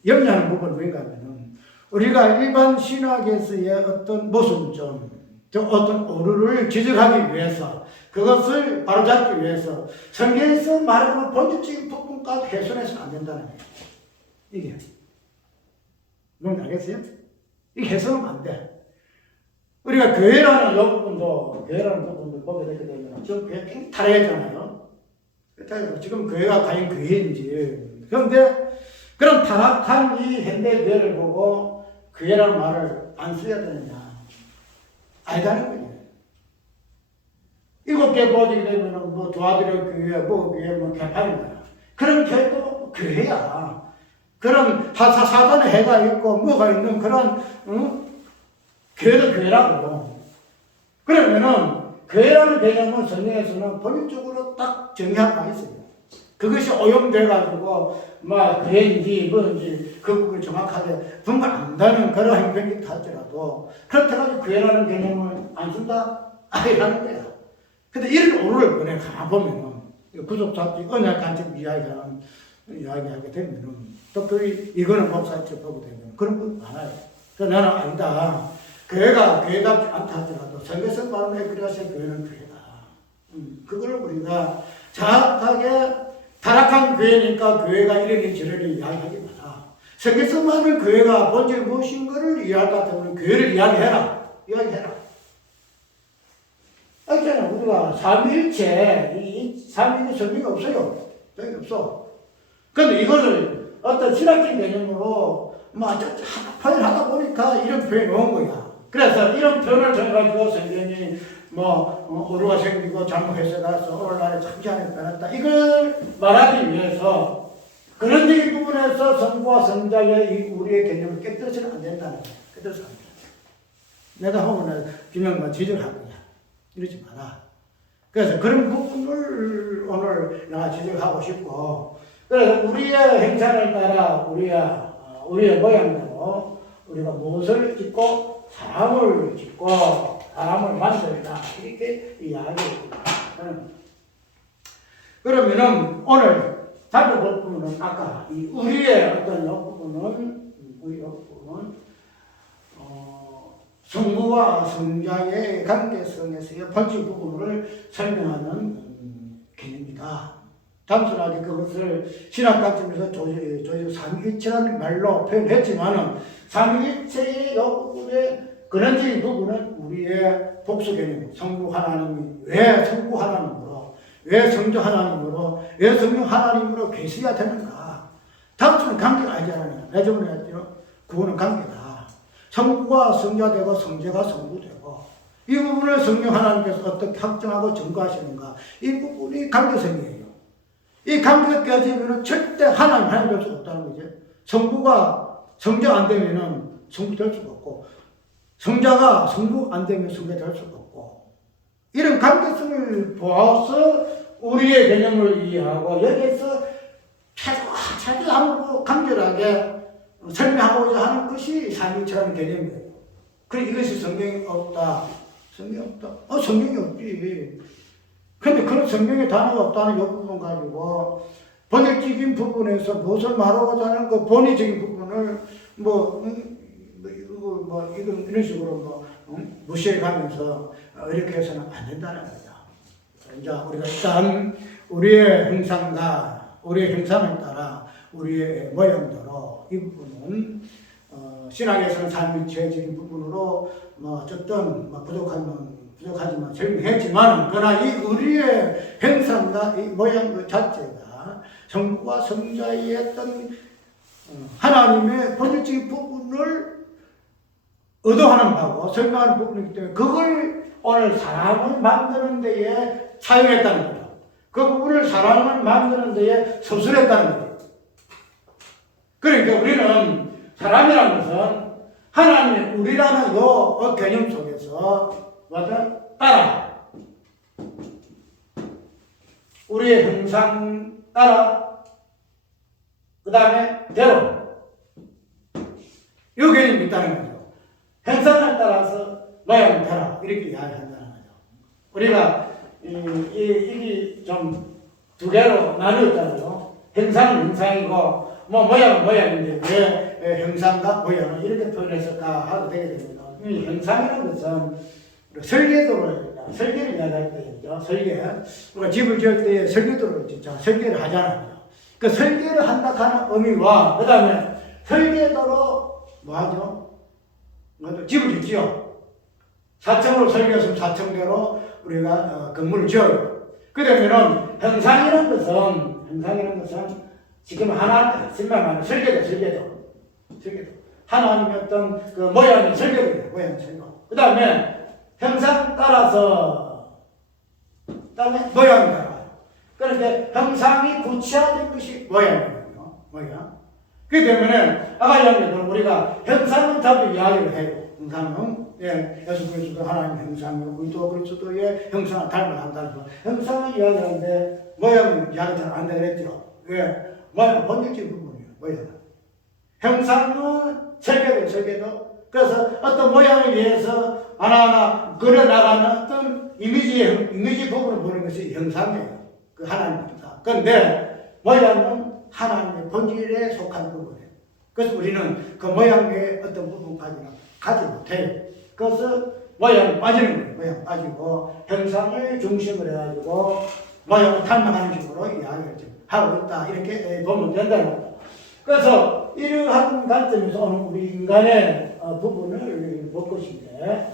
염려하는 부분은 뭔가 하면은 우리가 일반 신학에서의 어떤 모순점, 어떤 오류를 지적하기 위해서 그것을 바로잡기 위해서 성경에서 말하는 본질적인 부분까지 훼손해서는 안 된다는 거예요. 이게 뭔지 알겠어요? 이게 훼손하면 안 돼. 우리가 교회라는 부분도 보게 되게 되면 지금 교회 굉장히 타락했잖아요. 지금 교회가 과연 교회인지. 그런데 그럼 타락한 이 현대 교회를 보고 교회라는 말을 안 써야 되느냐? 아니다는 거예요. 7개 보게 되면 뭐 도와드려 교회, 뭐 교회, 뭐 개판이다. 그런 교회도 교회야. 그런 사단의 해가 있고 뭐가 있는 그런 교회도 교회라고. 그러면은 교회라는 개념은 성경에서는 본질적으로 딱 정의하고 있어요. 그것이 오염돼가지고 막 교회인지 뭔지 그 부분을 정확하게 분별 안다는 그런 행동이 할지라도 그렇다고 교회라는 개념을 안 쓴다? 아니라는 거야. 근데 이런 오류를 그냥 가보면은 구속사지 언약 간첩 이야기하게 되면은 또 이거는 목사님 보게 되면 그런 거 많아요. 그래서 나는 아니다. 교회가 교회답지 않다 하더라도 성경에서 말하는 에크레시아 교회는 교회다. 그걸 우리가 정확하게 타락한 교회니까 교회가 이러니 저러니 이야기하기 마라. 성경에서 말하는 교회가 본질 무엇인 것을 이해할 것 같으면 교회를 이야기해라. 그렇잖아. 우리가 삼위일체, 이 삼위일체 성경이 없어요. 성경이 없어. 근데 이거를 어떤 신학적 개념으로 표현하다 보니까 이런 표현이 나온 거야. 그래서 이런 표현을 통해가지고 성경이 오류가 생기고 잘못해서 가서 오늘날에 참지안에 변했다. 이걸 말하기 위해서 그런 적인 부분에서 성부와 성자의 우리의 개념을 깨뜨려서는 안 된다는 거야. 깨뜨려서 안 돼. 내가 하면 분명 지적할 거야. 이러지 마라. 그래서 그런 부분을 오늘 내가 지적하고 싶고, 그래서 우리의 행사를 따라 우리의 모양대로 우리가 무엇을 짓고 사람을 짓고 사람을 만들다 이렇게 이야기합니다. 그러면은 오늘 살펴볼 부분은 아까 이 우리의 어떤 부분은 성부와 성자의 관계성에서의 본질 부분을 설명하는 개념이다. 단순하게 그것을 신학 관점에서 삼위일체라는 말로 표현했지만은 삼위일체의 이 부분의 근원적인 부분은 우리의 복수 개념, 성부 하나님이 왜 성부 하나님으로, 왜 성자 하나님으로, 왜 성령 하나님으로 계셔야 되는가? 단순한 관계가 아니잖아요. 내 저번에 했죠. 그거는 관계다. 성부가 성자 되고 성자가 성부 되고 이 부분을 성령 하나님께서 어떻게 확정하고 증거하시는가? 이 부분이 관계성이에요. 이 관계가 깨지면 절대 하나님 될 수 없다는 거죠. 성부가 성자 안 되면은 성부 될 수가 없고, 성자가 성부 안 되면 성자 될 수가 없고, 이런 관계성을 보아서 우리의 개념을 이해하고 여기에서 최대한으로 간결하게 설명하고자 하는 것이 삼위일체라는 개념이에요. 그래 이것이 성경이 없다. 성경이 없다. 성경이 없지. 근데 그런 성경에 단어가 없다는 이 부분 가지고 본질적인 부분에서 무엇을 말하고자 하는 그 본의적인 부분을 이런 식으로 무시해 가면서 이렇게 해서는 안 된다는 거죠. 이제 우리가 일단 우리의 형상에 따라 우리의 모양대로 이 부분은 신학에서는 삼위일체적인 부분으로 어쨌든 부족하지만 설명했지만, 그러나 이 우리의 형상과 이 모양 그 자체가 성부와 성자의 어떤 하나님의 본질적인 부분을 의도하는 바고 설명하는 부분이기 때문에 그걸 오늘 사람을 만드는 데에 사용했다는 거죠. 그 부분을 사람을 만드는 데에 서술했다는 거죠. 그러니까 우리는 사람이라는 것은 하나님의 우리라는 요 개념 속에서 따라 우리의 형상 따라 그 다음에 대로 요 개념이 있다는 거죠. 형상을 따라서 모양 대로 이렇게 이야기한다는 거죠. 우리가 이게 좀 두 개로 나누었잖아요. 형상은 형상이고 뭐 모양은 모양인데 왜 형상과 모양을 이렇게 표현했을까 하고 되게 됩니다. 이 형상이라는 것은 설계를 이야기할 때죠. 설계. 우리가 집을 지을 때 설계도를 진짜 설계를 하잖아요. 그 설계를 한다 하는 의미와 그 다음에 설계도로 뭐 하죠? 집을 짓지요. 4층으로 설계했으면 4층대로 우리가 건물을 지어요. 그러면은 형상이라는 것은 지금 하나 설명하는 설계도. 하나님의 어떤 그 모양의 설계도예요. 모양 설계도. 그 다음에 형상 따라서 모양이 나와요. 그런데 형상이 구체화된 것이 모양이거든요. 모양. 그렇기 때문에 아까 이야기했던 우리가 형상은 자주 이야기를 해요. 형상은 예수 그리스도 하나님 형상이고 우리도 그리스도의 형상을 닮아간다는 거. 형상은 이야기하는데 모양은 이야기 잘 안 되겠죠. 왜? 모양은 본질적인 부분이에요. 모양은. 형상은 설계도. 그래서 어떤 모양을 위해서 하나하나 그려나가는 어떤 이미지 부분을 보는 것이 형상이에요. 그 하나님입니다. 그런데 모양은 하나님의 본질에 속한 부분이에요. 그래서 우리는 그 모양의 어떤 부분까지는 가지 못해요. 그래서 모양이 빠지는 거예요. 모양 빠지고 형상을 중심으로 해가지고 모양을 닮아가는 식으로 이야기를 하고 있다. 이렇게 보면 된다는 거예요. 그래서 이러한 관점에서 오늘 우리 인간의 부분을 볼 것인데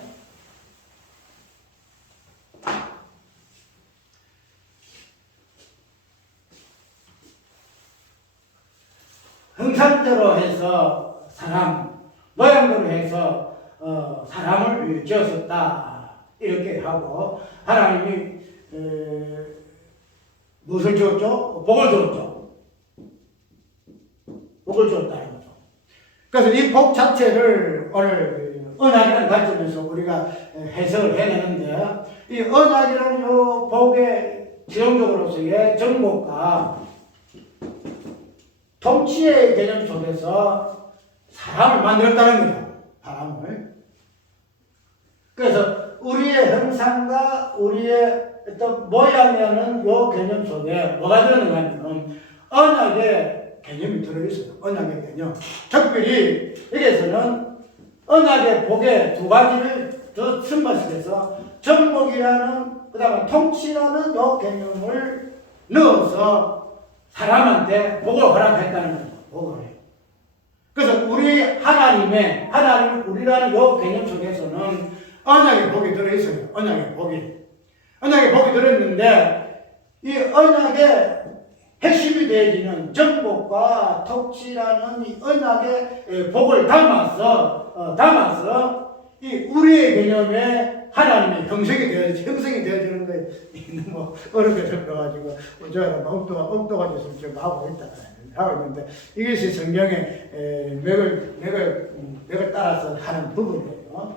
형상대로 해서 사람, 모양대로 해서 사람을 지었었다. 이렇게 하고 하나님이 무엇을 지었죠? 복을 주었죠. 복을 주었다는 거죠. 그래서 이 복 자체를 오늘 언약이라는 관점에서 우리가 해석을 해내는데 이 언약이라는 이 복의 지형적으로서의 정복과 통치의 개념 속에서 사람을 만들었다는 거죠. 사람을. 그래서 우리의 형상과 우리의 어떤 모양이라는 이 개념 속에 뭐가 들어있는가 하면 언약의 개념이 들어있어요. 언약의 개념. 특별히 여기에서는 언약의 복의 두 가지를 더 쓴것에서 정복이라는 그 다음에 통치라는 이 개념을 넣어서 사람한테 복을 허락했다는 거죠. 복을 해요. 그래서 하나님 우리라는 이 개념 속에서는 언약의 복이 들어있어요. 언약의 복이 들어있는데 이 언약의 핵심이 되어지는 정복과 통치라는 이 언약의 복을 담아서 이 우리의 개념에 하나님의 형성이 되어지는 거예요. 너무 어렵게 들어가지고 저는 엉뚱한 짓을 지금 하고 있는데 이것이 성경의 맥을 따라서 하는 부분이에요.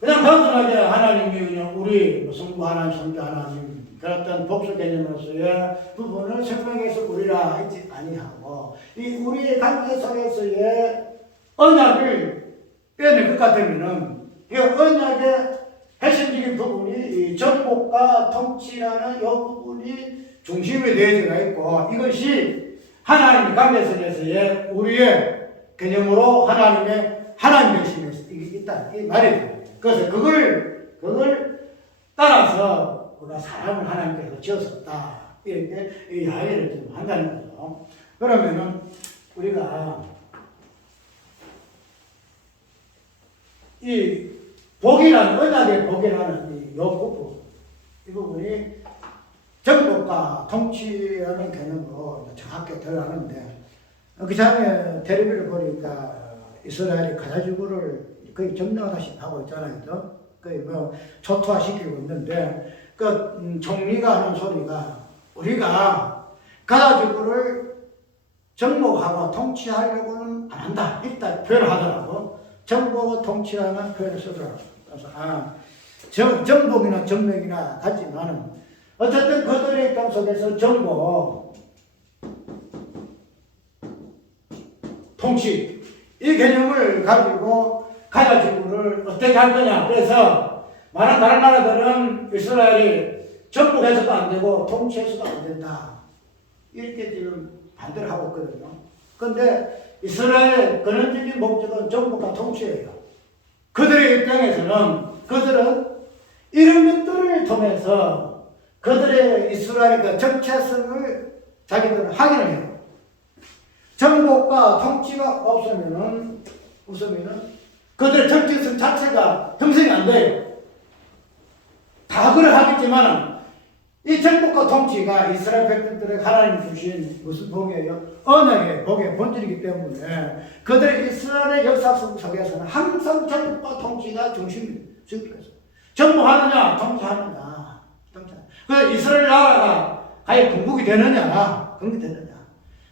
그냥 단순하게 하나님이 그냥 우리 성부 하나님, 성자 하나님 그랬던 복수 개념으로서의 부분을 설명해서 우리라 하지 아니하고 이 우리의 관계 속에서의 언약을 빼낼 것 같으면은 이 언약의 핵심적인 부분이 이 정복과 통치라는 이 부분이 중심이 되어져 있고 이것이 하나님의 관계 속에서의 우리의 개념으로 하나님 되심이 있다 이 말이 돼요. 그래서 그걸 따라서 우리가 사람을 하나님께서 지었었다 이렇게 이야기를 좀 한다는 거죠. 그러면은 우리가 이 복이라는 언약의 복이라는 이 부분이 정복과 통치라는 개념으로 정확하게 들어가는데 그 전에 텔레비를 보니까 이스라엘이 가자지구를 거의 점령하다시피 하고 있잖아요. 거의 뭐 초토화시키고 있는데 그 총리가 하는 소리가 우리가 가자지구를 정복하고 통치하려고는 안 한다. 일단 표현을 하더라고. 정복과 통치라는 표현을 쓰더라고. 그래서 정복이나 정맥이나 같지만은 어쨌든 그들의 입장 속에서 정복, 통치 이 개념을 가지고 가자지구를 어떻게 할 거냐. 그래서 다른 나라들은 이스라엘이 정복해서도 안 되고 통치해서도 안 된다. 이렇게 지금 반대를 하고 있거든요. 근데 이스라엘의 근원적인 목적은 정복과 통치예요. 그들의 입장에서는 그들은 이런 것들을 통해서 그들의 이스라엘의 그 정체성을 자기들은 확인을 해요. 정복과 통치가 없으면은 그들의 정체성 자체가 형성이 안 돼요. 다 그걸 하겠지만 이 정복과 통치가 이스라엘 백성들의 하나님 주신 무슨 복이에요? 언약의 복의 본질이기 때문에 그들의 이스라엘의 역사 속에서는 항상 정복과 통치가 중심입니다. 정복하느냐 통치하느냐. 그 이스라엘 나라가 과연 건국이 되느냐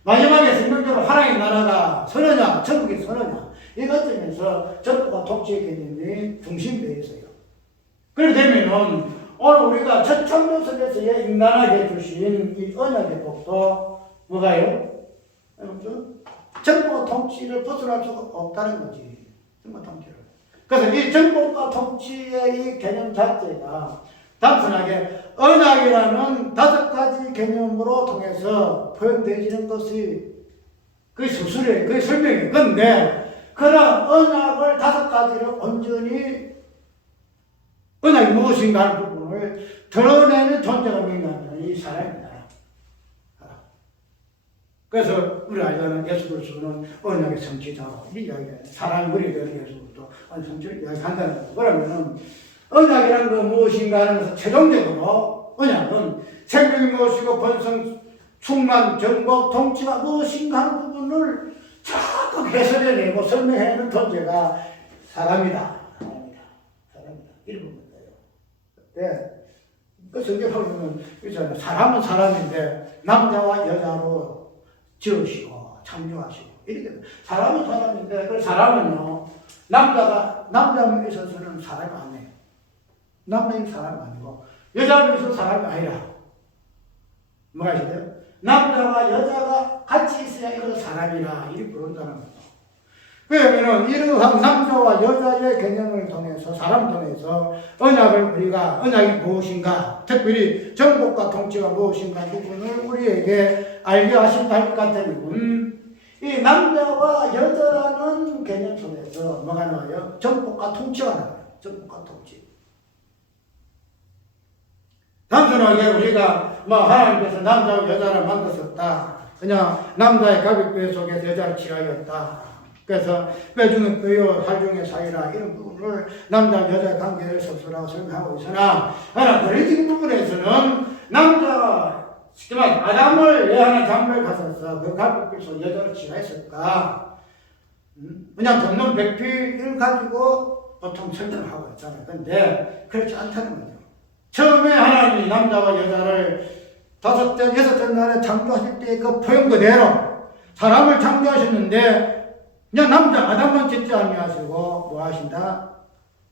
마지막에 성경적으로 하나님의 나라가 서느냐 천국이 서느냐 이것 점에서 정복과 통치의 개념이 중심되어 있어요. 그렇게 되면은 오늘 우리가 첫 창조석에서의 인간에게 주신 이 언약의 복도 뭐가요? 정복과 통치를 벗어날 수가 없다는 거지. 정복과 통치를. 그래서 이 정복과 통치의 이 개념 자체가 단순하게 언약이라는 5가지 개념으로 통해서 표현되어지는 것이 그게 수술이에요. 그게 설명이에요. 그런데 그런 언약을 5가지를 온전히 언약이 무엇인가 하는 부분을 드러내는 존재가 누구냐면 이 사람입니다. 그래서 우리 알잖아요. 예수 그리스도는 언약의 성취자로 이 이야기해요. 사람이 우리에 대해서 예수부터 성취를 이야기한다는 거예요. 그러면은 언약이라는 건 무엇인가 하는 것은 최종적으로 언약은 생명이 무엇이고 번성, 충만, 정복, 통치가 무엇인가 하는 부분을 자꾸 해설해내고 설명해내는 존재가 사람이다. 이런 겁니다. 네. 그 성경 보면 있잖아요. 사람은 사람인데 남자와 여자로 지으시고 창조하시고 이렇게 사람은 사람인데 그 사람은요 남자에 있어서는 사람이 아니에요. 남자는 사람이 아니고 여자에 있어서 사람이 아니라 뭐가 있어요? 남자와 여자가 같이 있어야 이것을 사람이라 이렇게 부른다는 거죠. 그러면은 이러한 남자와 여자의 개념을 통해서 사람 통해서 언약이 무엇인가, 특별히 정복과 통치가 무엇인가 부분을 우리에게 알게 하신다 할 것 같으면 이 남자와 여자라는 개념 속에서 뭐가 나와요? 정복과 통치가 나와요. 정복과 통치. 단순하게 우리가 하나님께서 남자와 여자를 만드셨다. 그냥 남자의 가격배 속에서 여자를 취하였다. 그래서 뼈 중에 뼈요, 살 중에 살이라 이런 부분을 남자 여자의 관계를 서술하고 설명하고 있으나 그런 부분에서는 남자가 쉽게 말해 아담을 왜 하나 장면을 가서서 그 가격배에서 여자를 취하였을까? 그냥 돈론 백필을 가지고 보통 설명하고 있잖아요. 그런데 그렇지 않다는 거죠. 처음에 하나님이 남자와 여자를 5째, 6째 날에 창조하실 때 그 표현 그대로 사람을 창조하셨는데 그냥 남자 아담만 짓지 아니하시고 뭐 하신다?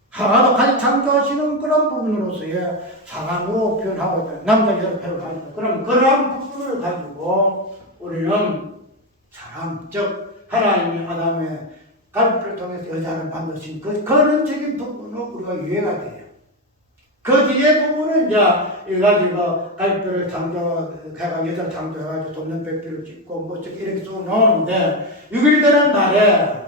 하와도 같이 창조하시는 그런 부분으로서의 사람으로 표현하고 있다. 남자 여자 표현하고 있다. 그럼 그러한 부분을 가지고 우리는 사람, 즉 하나님이 아담의 가르침을 통해서 여자를 만드신 그 근원적인 부분을 우리가 이해가 돼요. 그 뒤에 부분은 이제 이가지고 갈비를 창조해가 여자를 창조해가지고 돕는 백비를 짓고 뭐 이렇게 쭉 나오는데 6일 되는 날에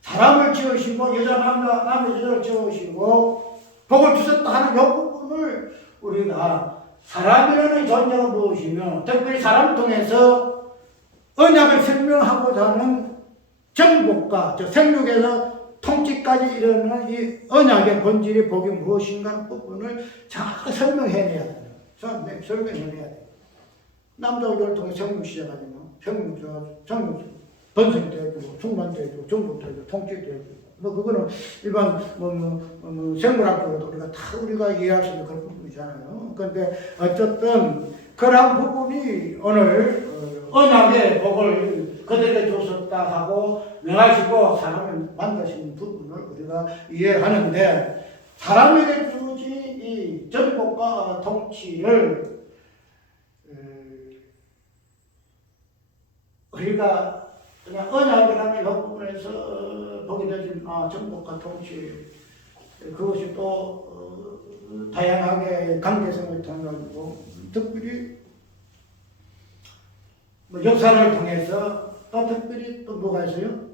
사람을 지으시고 남자 여자를 지으시고 복을 주셨다 하는 이 부분을 우리가 사람이라는 존재가 무엇이며 특별히 사람을 통해서 언약을 설명하고자 하는 정복과 즉 생육에서 통치까지 이르는 이 언약의 본질이 복이 무엇인가 하는 부분을 잘 설명해내야 돼요. 설명해내야 돼요. 남자와 여자를 통해 생육 시작하지만 생육 번성도 해주고 충만도 해주고 정복도 해주고 통치도 해주고 그거는 일반 생물학적으로도 우리가 이해할 수 있는 그런 부분이잖아요. 그런데 어쨌든 그러한 부분이 오늘 언약의 복을 그들에게 줬었다 하고 명하시고 사람을 만드신 부분을 우리가 이해하는데 사람에게 주어진 이 정복과 통치를 우리가 그냥 언약이라는 이 부분에서 보게 되진 정복과 통치 그것이 또 다양하게 관계성을 통해가지고 특별히 역사를 통해서 또 특별히 또 뭐가 있어요?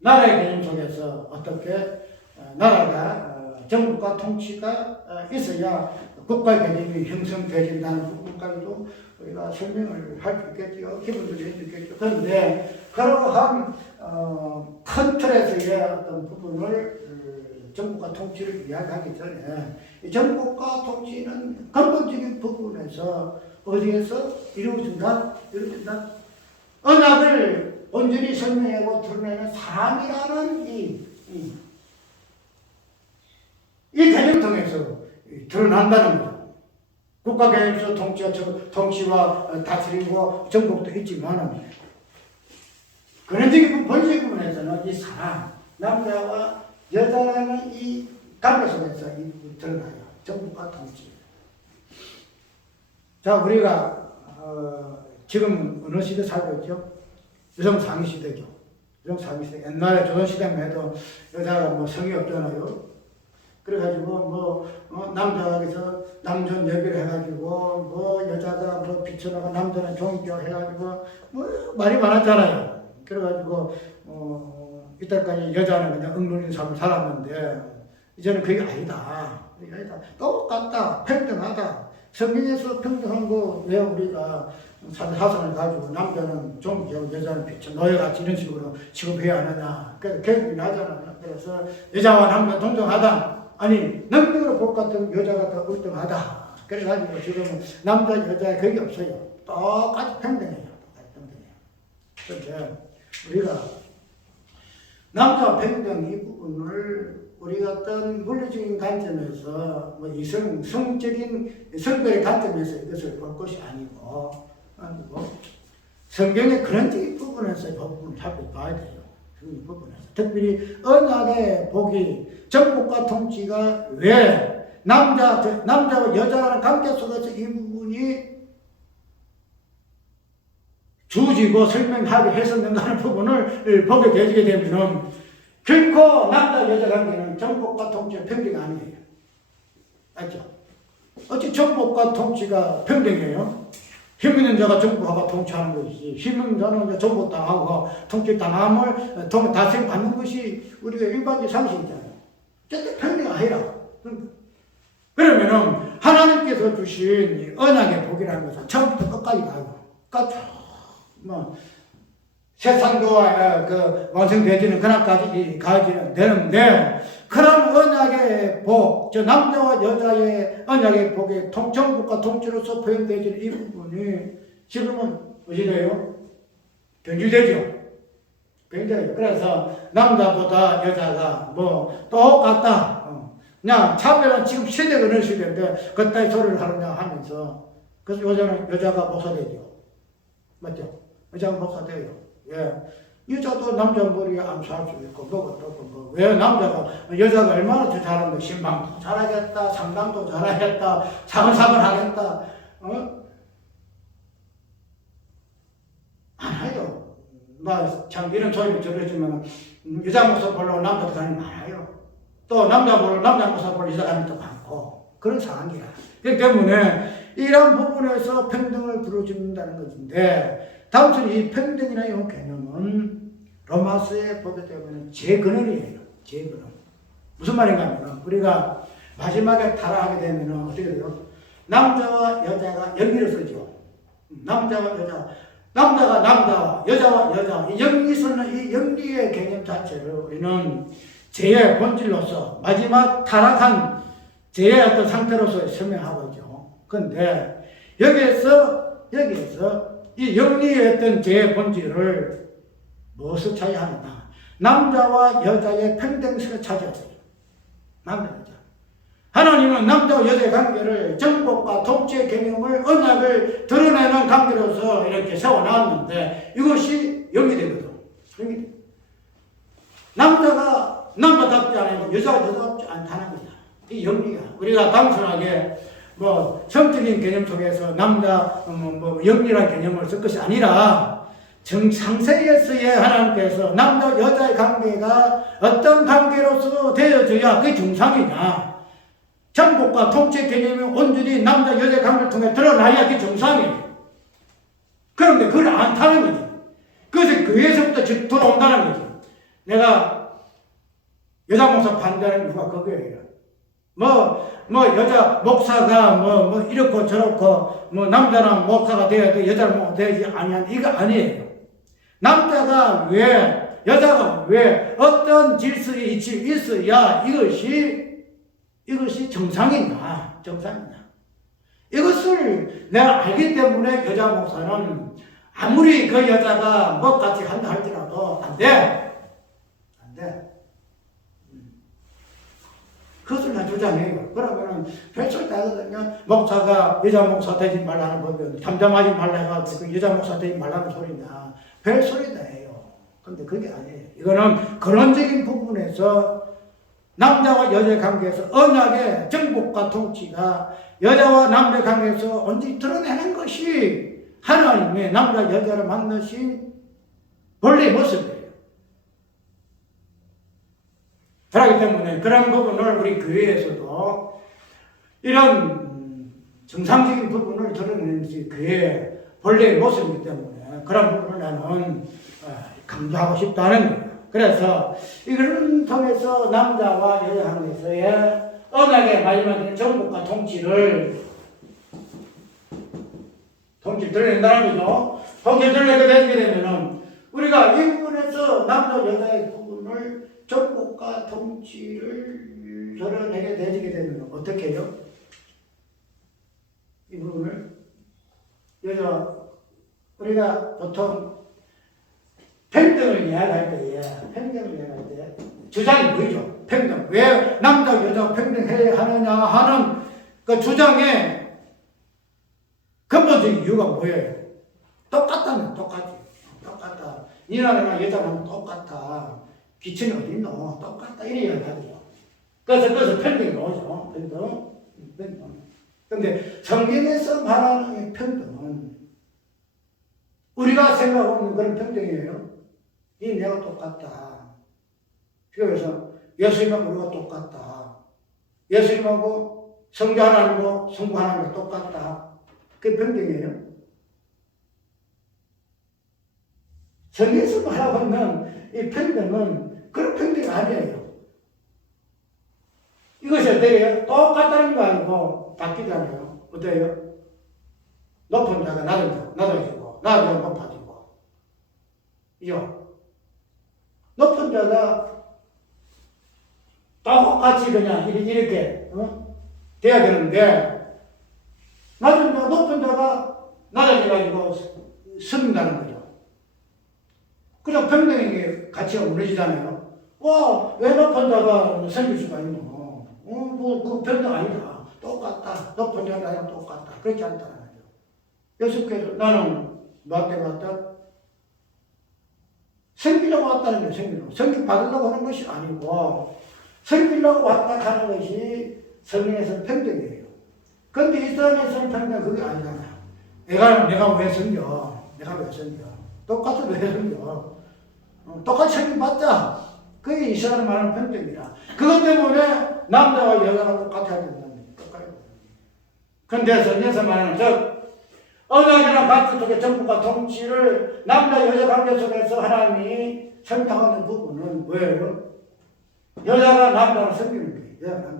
나라의 개념 속에서 어떻게 나라가 정부가 통치가 있어야 국가 개념이 형성되어진다는 부분까지도 우리가 설명을 할 수 있겠죠. 기본적으로 해주겠죠. 그런데 그러한 큰 틀에서의 어떤 부분을 정부가 통치를 이야기하기 전에 이 정부가 통치는 근본적인 부분에서 어디에서 이루어진다? 언약을 온전히 설명하고 드러내는 사람이라는 이 개념 통해서 드러난다는 거죠. 국가 개념에서 통치와 다스리고 정복도 있지만 근원적인 본질 부분에서는 이 사람, 남자와 여자라는 이 관계 속에서 드러나요. 정복과 통치. 자, 우리가 지금 어느 시대 살고 있죠? 유성상위 시대죠. 유성상위 시대. 옛날에 조선시대만 해도 여자가 뭐 성이 없잖아요. 그래가지고 남자가 그래서 남존 여비를 해가지고 여자가 비춰나가 남자는 종교 해가지고 말이 많았잖아요. 그래가지고 이때까지 여자는 그냥 엉뚱한 삶을 살았는데 이제는 그게 아니다. 똑같다. 평등하다. 성경에서 평등한 거 왜 우리가 사상을 가지고 남자는 종교, 여자는 비춰 노예같이 이런 식으로 취급해야 하느냐. 그래서 개혁이 나잖아요. 그래서 여자와 남자 동등하다. 아니 능력으로 볼 것 같으면 여자가 더 울등하다. 그래가지고 지금은 남자 여자에 그게 없어요. 똑같이 평등해요. 그런데 우리가 남자 평등 이 부분을 우리가 어떤 물리적인 관점에서 성적인 성별의 관점에서 이것을 볼 것이 아니고 성경의 근원적인 부분에서 이 부분을 살펴봐야 돼요. 그 부분에서 특별히 언약의 복이 정복과 통치가 왜 남자와 여자라는 관계 속에서 이 부분이 주어지고 설명하게 했었는가 하는 부분을 보게 되게 되면 결코 남자 여자 관계는 정복과 통치의 평등이 아니에요. 맞죠? 어찌 정복과 통치가 평등해요? 힘 있는 자가 정복하고 통치하는 것이지 힘 있는 자는 정복당하고 통치당함을 다스림 받는 것이 우리가 일반적 상식이잖아요. 절대 평등이 아니라. 그러면은 하나님께서 주신 언약의 복이라는 것은 처음부터 끝까지 가요. 세상도 완성되지는 그날까지 가지는 되는데 그런 언약의 복, 남자와 여자의 언약의 복의 정복과 통치로서 표현되지는 이 부분이 지금은 어디래요? 변질되죠. 굉장히. 그래서 남자보다 여자가 똑같다. 그냥 차별은 지금 시대가 어느 시대인데 그따위 소리를 하느냐 하면서 그래서 여자가 목사되죠. 맞죠? 여자가 목사돼요. 예. 여자도 남자 머리에 암수할 수 있고, 왜 남자가, 여자가 얼마나 더 잘하는데, 신방도 잘하겠다, 상담도 잘하겠다, 사근사근 하겠다, 안 해요. 참 이런 소리를 들었지만, 여자 목사 보려고 남자도 가는 많아요. 또 남자 보려고 남자 목사 보려고 여자 가는 것도 많고, 그런 상황이야. 그렇기 때문에, 이런 부분에서 평등을 부르짖는다는 것인데, 단순히 이 평등이라는 개념은 로마서에 보게 되면 재근원이에요. 재근원. 무슨 말인가 하면 우리가 마지막에 타락하게 되면 어떻게 돼요? 남자와 여자가 영리를 쓰죠. 남자와 여자. 남자가 남자와 여자와 여자. 이 영리서는 이 영리의 개념 자체를 우리는 죄의 본질로서 마지막 타락한 죄의 어떤 상태로서 설명하고 있죠. 그런데 여기에서 이 영리했던 죄의 본질을 무엇을 차지하느냐? 남자와 여자의 평등성을 차지했어요. 남자, 여자. 하나님은 남자와 여자의 관계를 정복과 통치의 개념을 언약을 드러내는 관계로서 이렇게 세워놨는데 이것이 영리되거든. 남자가 남자답지 않고 여자가 여자답지 않다는 거야. 이 영리야. 우리가 단순하게 성적인 개념 속에서 남자, 영리라는 개념을 쓸 것이 아니라 정상세에서의 하나님께서 남자, 여자의 관계가 어떤 관계로서 되어져야 그게 정상이냐. 정복과 통치 개념이 온전히 남자, 여자의 관계를 통해 드러나야 그게 정상이에요. 그런데 그걸 안 타는 거지. 그래서 교회에서부터 들어온다는 거지. 내가 여자 목사 반대하는 이유가 그거예요. 여자 목사가 이렇고 저렇고 남자는 목사가 돼야 돼, 여자는 목사가 돼야지 아니야. 이거 아니에요. 남자가 왜, 여자가 왜 어떤 질서에 있어야 이것이 정상이냐. 이것을 내가 알기 때문에 여자 목사는 아무리 그 여자가 같이 한다 할지라도 안 돼. 그것을 나 주장해요. 그러면은 별소리 따거든요. 목사가 여자 목사 되지 말라는 법은 담담하지 말라 해가지고 그 여자 목사 되지 말라는 소리냐. 별소리다 해요. 근데 그게 아니에요. 이거는 근원적인 부분에서 남자와 여자의 관계에서 언약의 정복과 통치가 여자와 남자의 관계에서 온전히 드러내는 것이 하나님의 남자 여자를 만드신 본래의 모습이에요. 그렇기 때문에 그런 부분을 우리 교회에서도 이런 정상적인 부분을 드러내는 것이 교회의 본래의 모습이기 때문에 그런 부분을 나는 강조하고 싶다는 거예요. 그래서 이런 통해서 남자와 여자 관계에서의 언약의 마지막에 정복과 통치를 드러낸다는 거죠. 통치를 드러내게 되면은 우리가 이 부분에서 남자 여자의 부분을 정복과 통치를 드러내게 되게 되면 어떻게 해요? 이 부분을 우리가 보통 평등을 이야기할 때 주장이 뭐죠? 평등. 왜 남자 여자 평등해야 하느냐 하는 그 주장의 근본적인 이유가 뭐예요? 똑같다. 니나나 여자는 똑같아. 기준이 어디 있노? 똑같다. 이래 이야기하죠. 그래서 평등이 나오죠. 평등. 근데 성경에서 말하는 평등은 우리가 생각하는 그런 평등이에요. 이 내가 똑같다. 그래서 예수님하고 우리가 똑같다. 예수님하고 성자 하나님하고 성부 하나님과 똑같다. 그게 평등이에요. 성경에서 말하는 이 평등은 그런 평등이 아니에요. 이것이 어때요? 똑같다는 거 아니고 바뀌잖아요. 어때요? 높은 자가 낮아지고 낮은 자가 높아지고 이죠? 높은 자가 똑같이 그냥 이렇게 돼야 되는데 높은 자가 낮아져가지고 섬긴다는 거죠. 그럼 평등의 가치가 무너지잖아요. 왜 높은 자가 섬길 수가 있노? 그 평등 아니다. 똑같다. 높은 자가 나랑 똑같다. 그렇지 않다는 거죠. 예수께서 나는 너한테 왔다. 섬기려고 왔다는 거예요. 섬김 받으려고 하는 것이 아니고 섬기려고 왔다 하는 것이 성경에서 평등이에요. 그런데 이 사람에서는 평등 그게 아니잖아요. 내가 왜 섬겨? 똑같이 왜 섬겨? 똑같이 섬김 받자. 그게 이 사람 말하는 평등이라. 그것 때문에 남자와 여자가 똑같아야 된다는 거예요. 그런데 성경에서 말하는 언약이나 가치 속의 정부가 통치를 남자 여자 관계 속에서 하나님이 선택하는 부분은 뭐예요? 여자가 남자를 섬기는 거예요.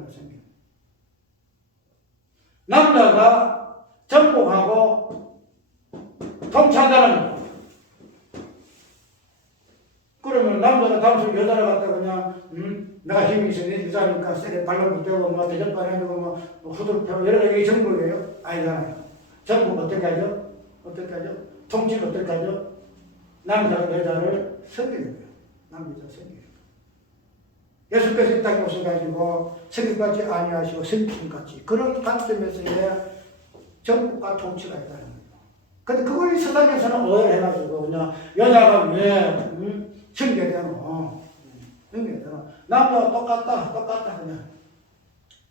남자가 정복하고 통치한다는 거예요. 그러면 남자가 당신 여자를 갖다 그냥 내가 힘이 있으니 여자니까 세게 발로 붙대고 대접반 해주고 후드로 펴고 여러 가지 정복이에요? 아니잖아요. 정복 어떻게 하죠? 통치를 어떻게 하죠? 남자가 여자를 섬기는 거예요. 남자 섬기는 거예요. 예수께서 이 땅에 오셔가지고 섬김받지 아니하시고 섬김같이 그런 관점에서의 정복과 통치가 있다는 거예요. 근데 그걸 이 세상에서는 오해해가지고 그냥 여자가 왜 섬겨야 되노? 남자가 똑같다 그냥.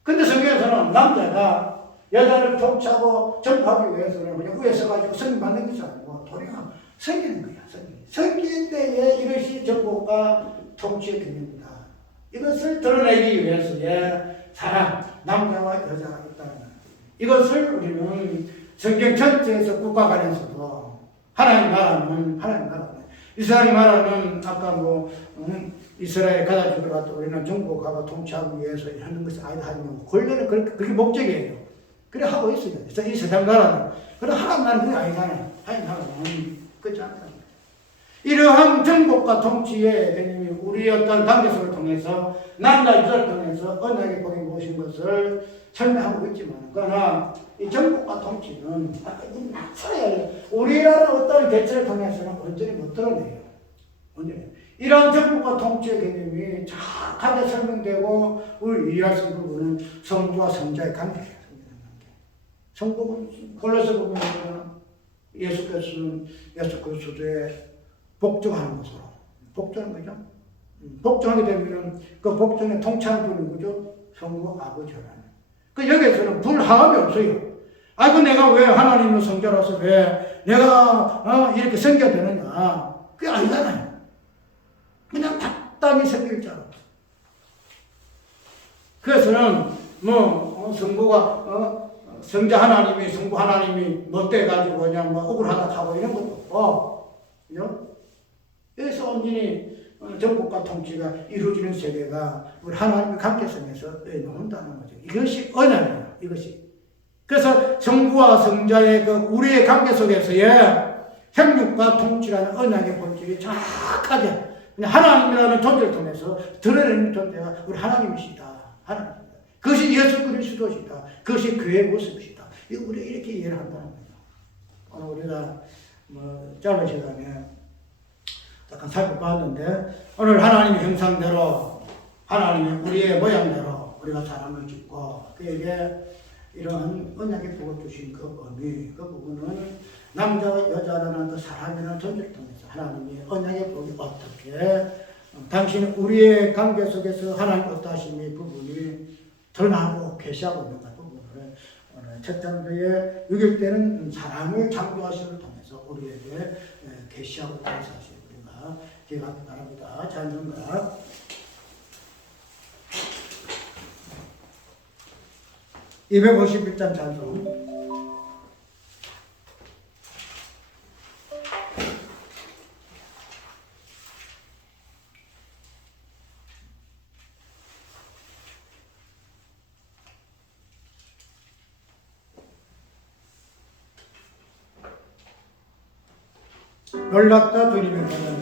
근데 성경에서는 남자가 여자를 통치하고 정복하기 위해서는 그냥 위에 서가지고 섬김받는 것이 아니고 도리가 섬기는 거야. 섬길 때에 이것이 정복과 통치의 개념이다. 이것을 드러내기 위해서의 사람, 남자와 여자가 있다는 거예요. 이것을 우리는 성경 전체에서 국가 간에서도 하나님 나라는 이스라엘 나라는 아까 이스라엘 가다 죽으라도 우리는 정복하고 통치하기 위해서 하는 것이 아니다 하면 권리는 그렇게 목적이에요. 그래 하고 있어요. 그래서 이 세상 나라는 그래 하나님 나라는 그게 아니잖아요. 하나님 나라는 그렇지 않다. 이러한 정복과 통치의 개념이 우리 어떤 관계성을 통해서 남자 유전을 통해서 언약의 복이 모신 것을 설명하고 있지만 그러나 이 정복과 통치는 나타나야 우리라는 어떤 개체를 통해서는 온전히 못 드러내요. 이런 정복과 통치의 개념이 정확하게 설명되고 우리 이해할 수 있는 부분은 성부와 성자의 관계예요. 성복은 골로새 보면 예수께서는 예수 그리스도의 복종하는 것으로 복종하는 거죠. 복종하게 되면은 그 복종에 통치하는 분이 누구죠? 성부 아버지라는. 그 여기에서는 불화함이 없어요. 아이고 내가 왜 하나님의 성자라서 왜 내가 이렇게 생겨야 되느냐? 그게 아니잖아요. 그냥 답답히 생길 자로. 그래서는 성부가 성자 하나님이 성부 하나님이 못돼가지고 그냥 억울하다 하고 이런 것도 없고, 그죠? 여기서 온전히 정복과 통치가 이루어지는 세계가 우리 하나님의 관계성에서 나온다는 거죠. 이것이 언약이에요. 이것이. 그래서 성부와 성자의 그 우리의 관계 속에서의 형육과 통치라는 언약의 본질이 정확하게 하나님이라는 존재를 통해서 드러내는 존재가 우리 하나님이시다. 하나님이다. 그것이 예수 그리스도시다. 그것이 그의 모습이시다. 이거 우리가 이렇게 이해를 한다는 거죠. 오늘 우리가 짧은 시간에 잠깐 살펴봤는데 오늘 하나님의 형상대로 하나님의 우리의 모양대로 우리가 사람을 짓고 그에게 이러한 언약의 복을 주신 그 의미 그 부분은 남자와 여자라는 그 사람이라는 존재를 통해서 하나님의 언약의 복이 어떻게 당신은 우리의 관계 속에서 하나님 어떠하심의 부분이 드러나고 계시하고 있는 그 부분을 오늘 첫 장부의 6일 때는 사람을 창조하심을 통해서 우리에게 계시하고 계시하시고 기억하기 바랍니다. 찬송가 251장 찬송. 놀랍다 주님의 권한.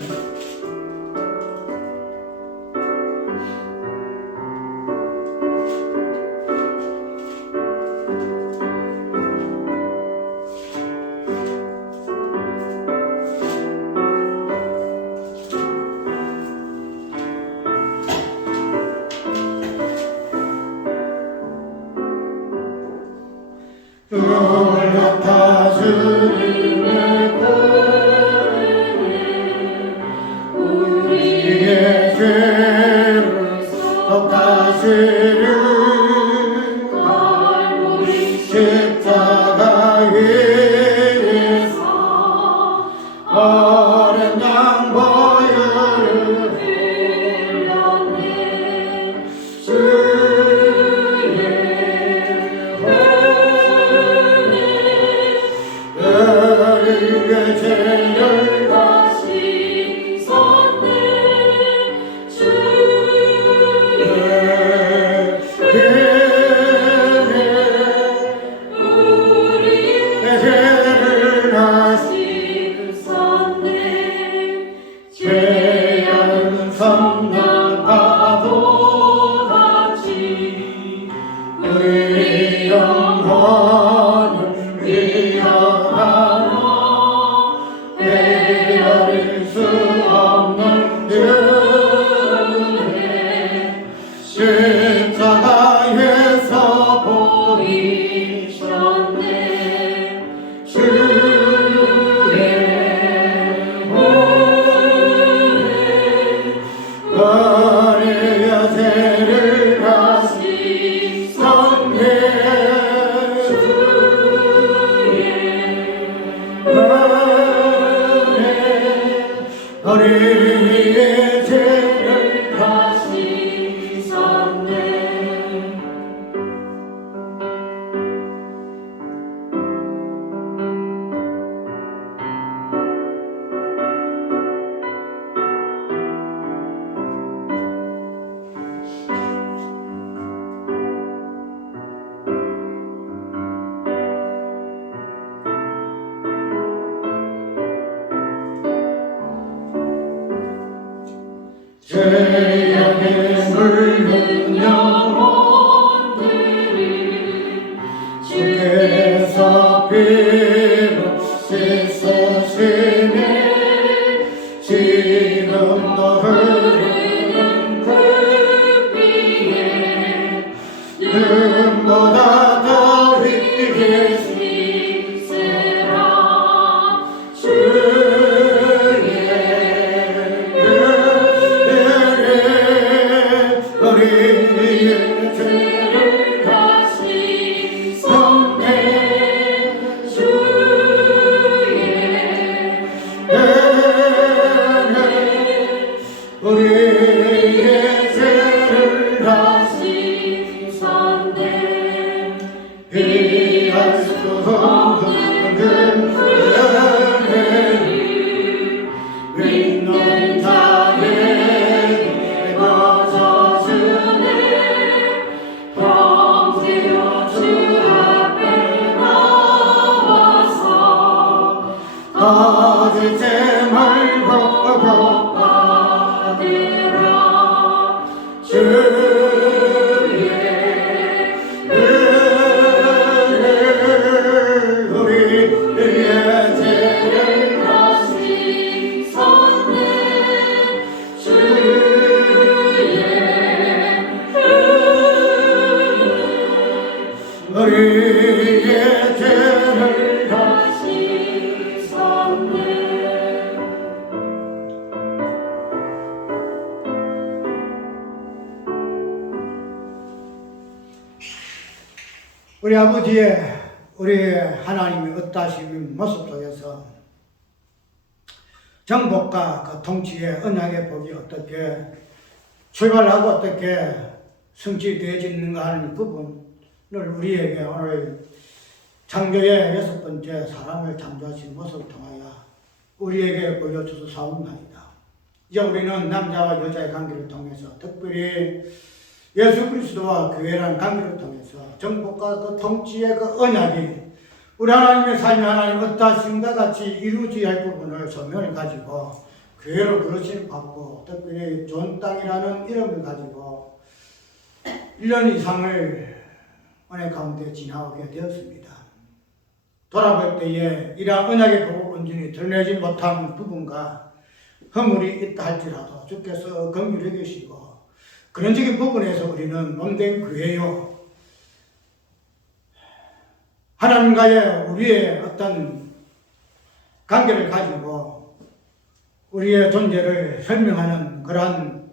놀랍다 주님의 권한 죄악에 물든 영혼들을 주께서 비로 씻으시네 지금도 흐르는 그 피에 눈보다 더 위에 씻으라 주의 은혜를 우리의 죄를 다시 쏟네 주의 은혜를 우리의 죄를 다시 쏟네 피할 수 없는 그 은혜를 믿는 자에게 거저주네 평지로 주 앞에 나와서 거짓에 말고 복받으라 주의 은혜를 우리의 죄를 다시 쏟네 주의 은혜를 우리의 죄를 다시 쏟네 우리 아버지의 우리 하나님의 어떠하신 모습 속에서 정복과 그 통치의 언약의 복이 어떻게 출발하고 어떻게 성취되어지는가 하는 부분을 우리에게 오늘 창조의 6번째 사람을 창조하신 모습을 통하여 우리에게 보여주서 사옵나이다. 이제 우리는 남자와 여자의 관계를 통해서 특별히 예수 그리스도와 교회라는 관계를 통해서 정복과 그 통치의 그 언약이 우리 하나님의 삶이 하나님 어떠하신가 같이 이루어져야 할 부분을 소명을 가지고 교회로 부르심을 받고 특별히 좋은 땅이라는 이름을 가지고 1년 이상을 은혜 가운데 지나오게 되었습니다. 돌아볼 때에 이러한 언약의 보복 온전히 드러내지 못한 부분과 허물이 있다 할지라도 주께서 긍휼히 여기시고 그런 적인 부분에서 우리는 몸된 교회요 하나님과의 우리의 어떤 관계를 가지고 우리의 존재를 설명하는 그러한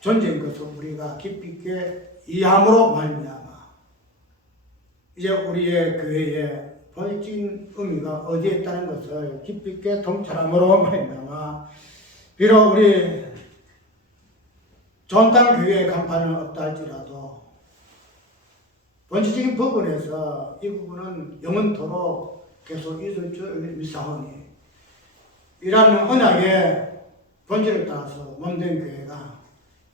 존재인 것을 우리가 깊이 있게 이해함으로 말미암아 이제 우리의 교회의 본질적인 의미가 어디에 있다는 것을 깊이 있게 통찰함으로 말미암아 비록 우리 좋은 땅 교회의 간판은 없다 할지라도 본질적인 부분에서 이 부분은 영원토록 계속 있을 줄 믿사오니 이러한 언약의 본질을 따라서 몸된 교회가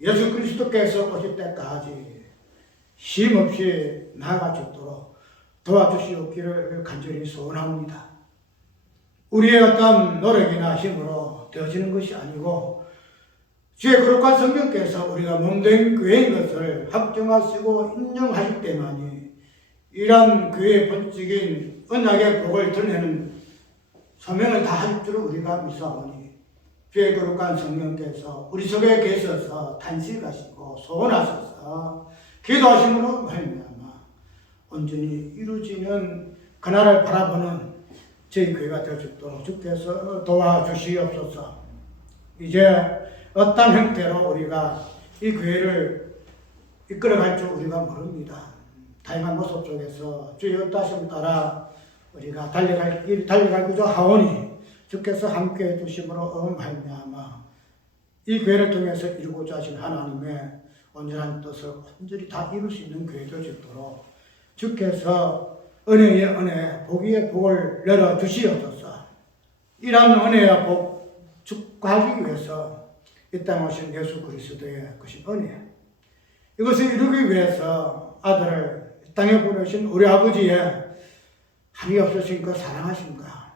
예수 그리스도께서 오실 때까지 쉼없이 나아갈 수 있도록 도와주시옵기를 간절히 소원합니다. 우리의 어떤 노력이나 힘으로 되어지는 것이 아니고 주의 거룩한 성령께서 우리가 몸된 교회인 것을 확정하시고 인정하실 때만이 이러한 교회의 본질적인 언약의 복을 드러내는 소명을 다할 줄을 우리가 믿사오니 주의 거룩한 성령께서 우리 속에 계셔서 탄식하시고 소원하셔서 기도하심으로 말미암아 온전히 이루어지는 그날을 바라보는 저희 교회가 될 수 있도록 주께서 도와주시옵소서. 이제 어떤 형태로 우리가 이 교회를 이끌어갈 줄 우리가 모릅니다. 다양한 모습 속에서 주의 어떠하심을 따라 우리가 달려갈 구조 하오니 주께서 함께 해주심으로 말미암아 이 교회를 통해서 이루고자 하신 하나님의 온전한 뜻을 온전히 다 이룰 수 있는 교회 될 수 있도록 주께서 은혜의 은혜, 복의 복을 열어주시옵소서. 이러한 은혜와 복 축하하기 위해서 이 땅에 오신 예수 그리스도의 그신 은혜, 이것을 이루기 위해서 아들을 이 땅에 보내신 우리 아버지의 한이 없으신 그 사랑하신가,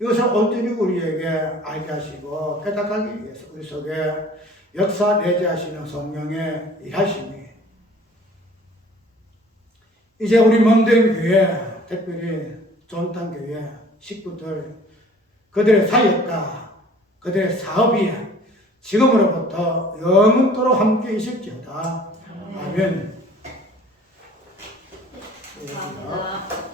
이것을 온전히 우리에게 알게 하시고 깨닫게 하기 위해서 우리 속에 역사 내재하시는 성령의 일하심이 이제 우리 몸된 교회, 특별히 존탄교회 식구들, 그들의 사역과 그들의 사업이 지금으로부터 영원토록 함께 있을지어다. 아멘. 감사합니다.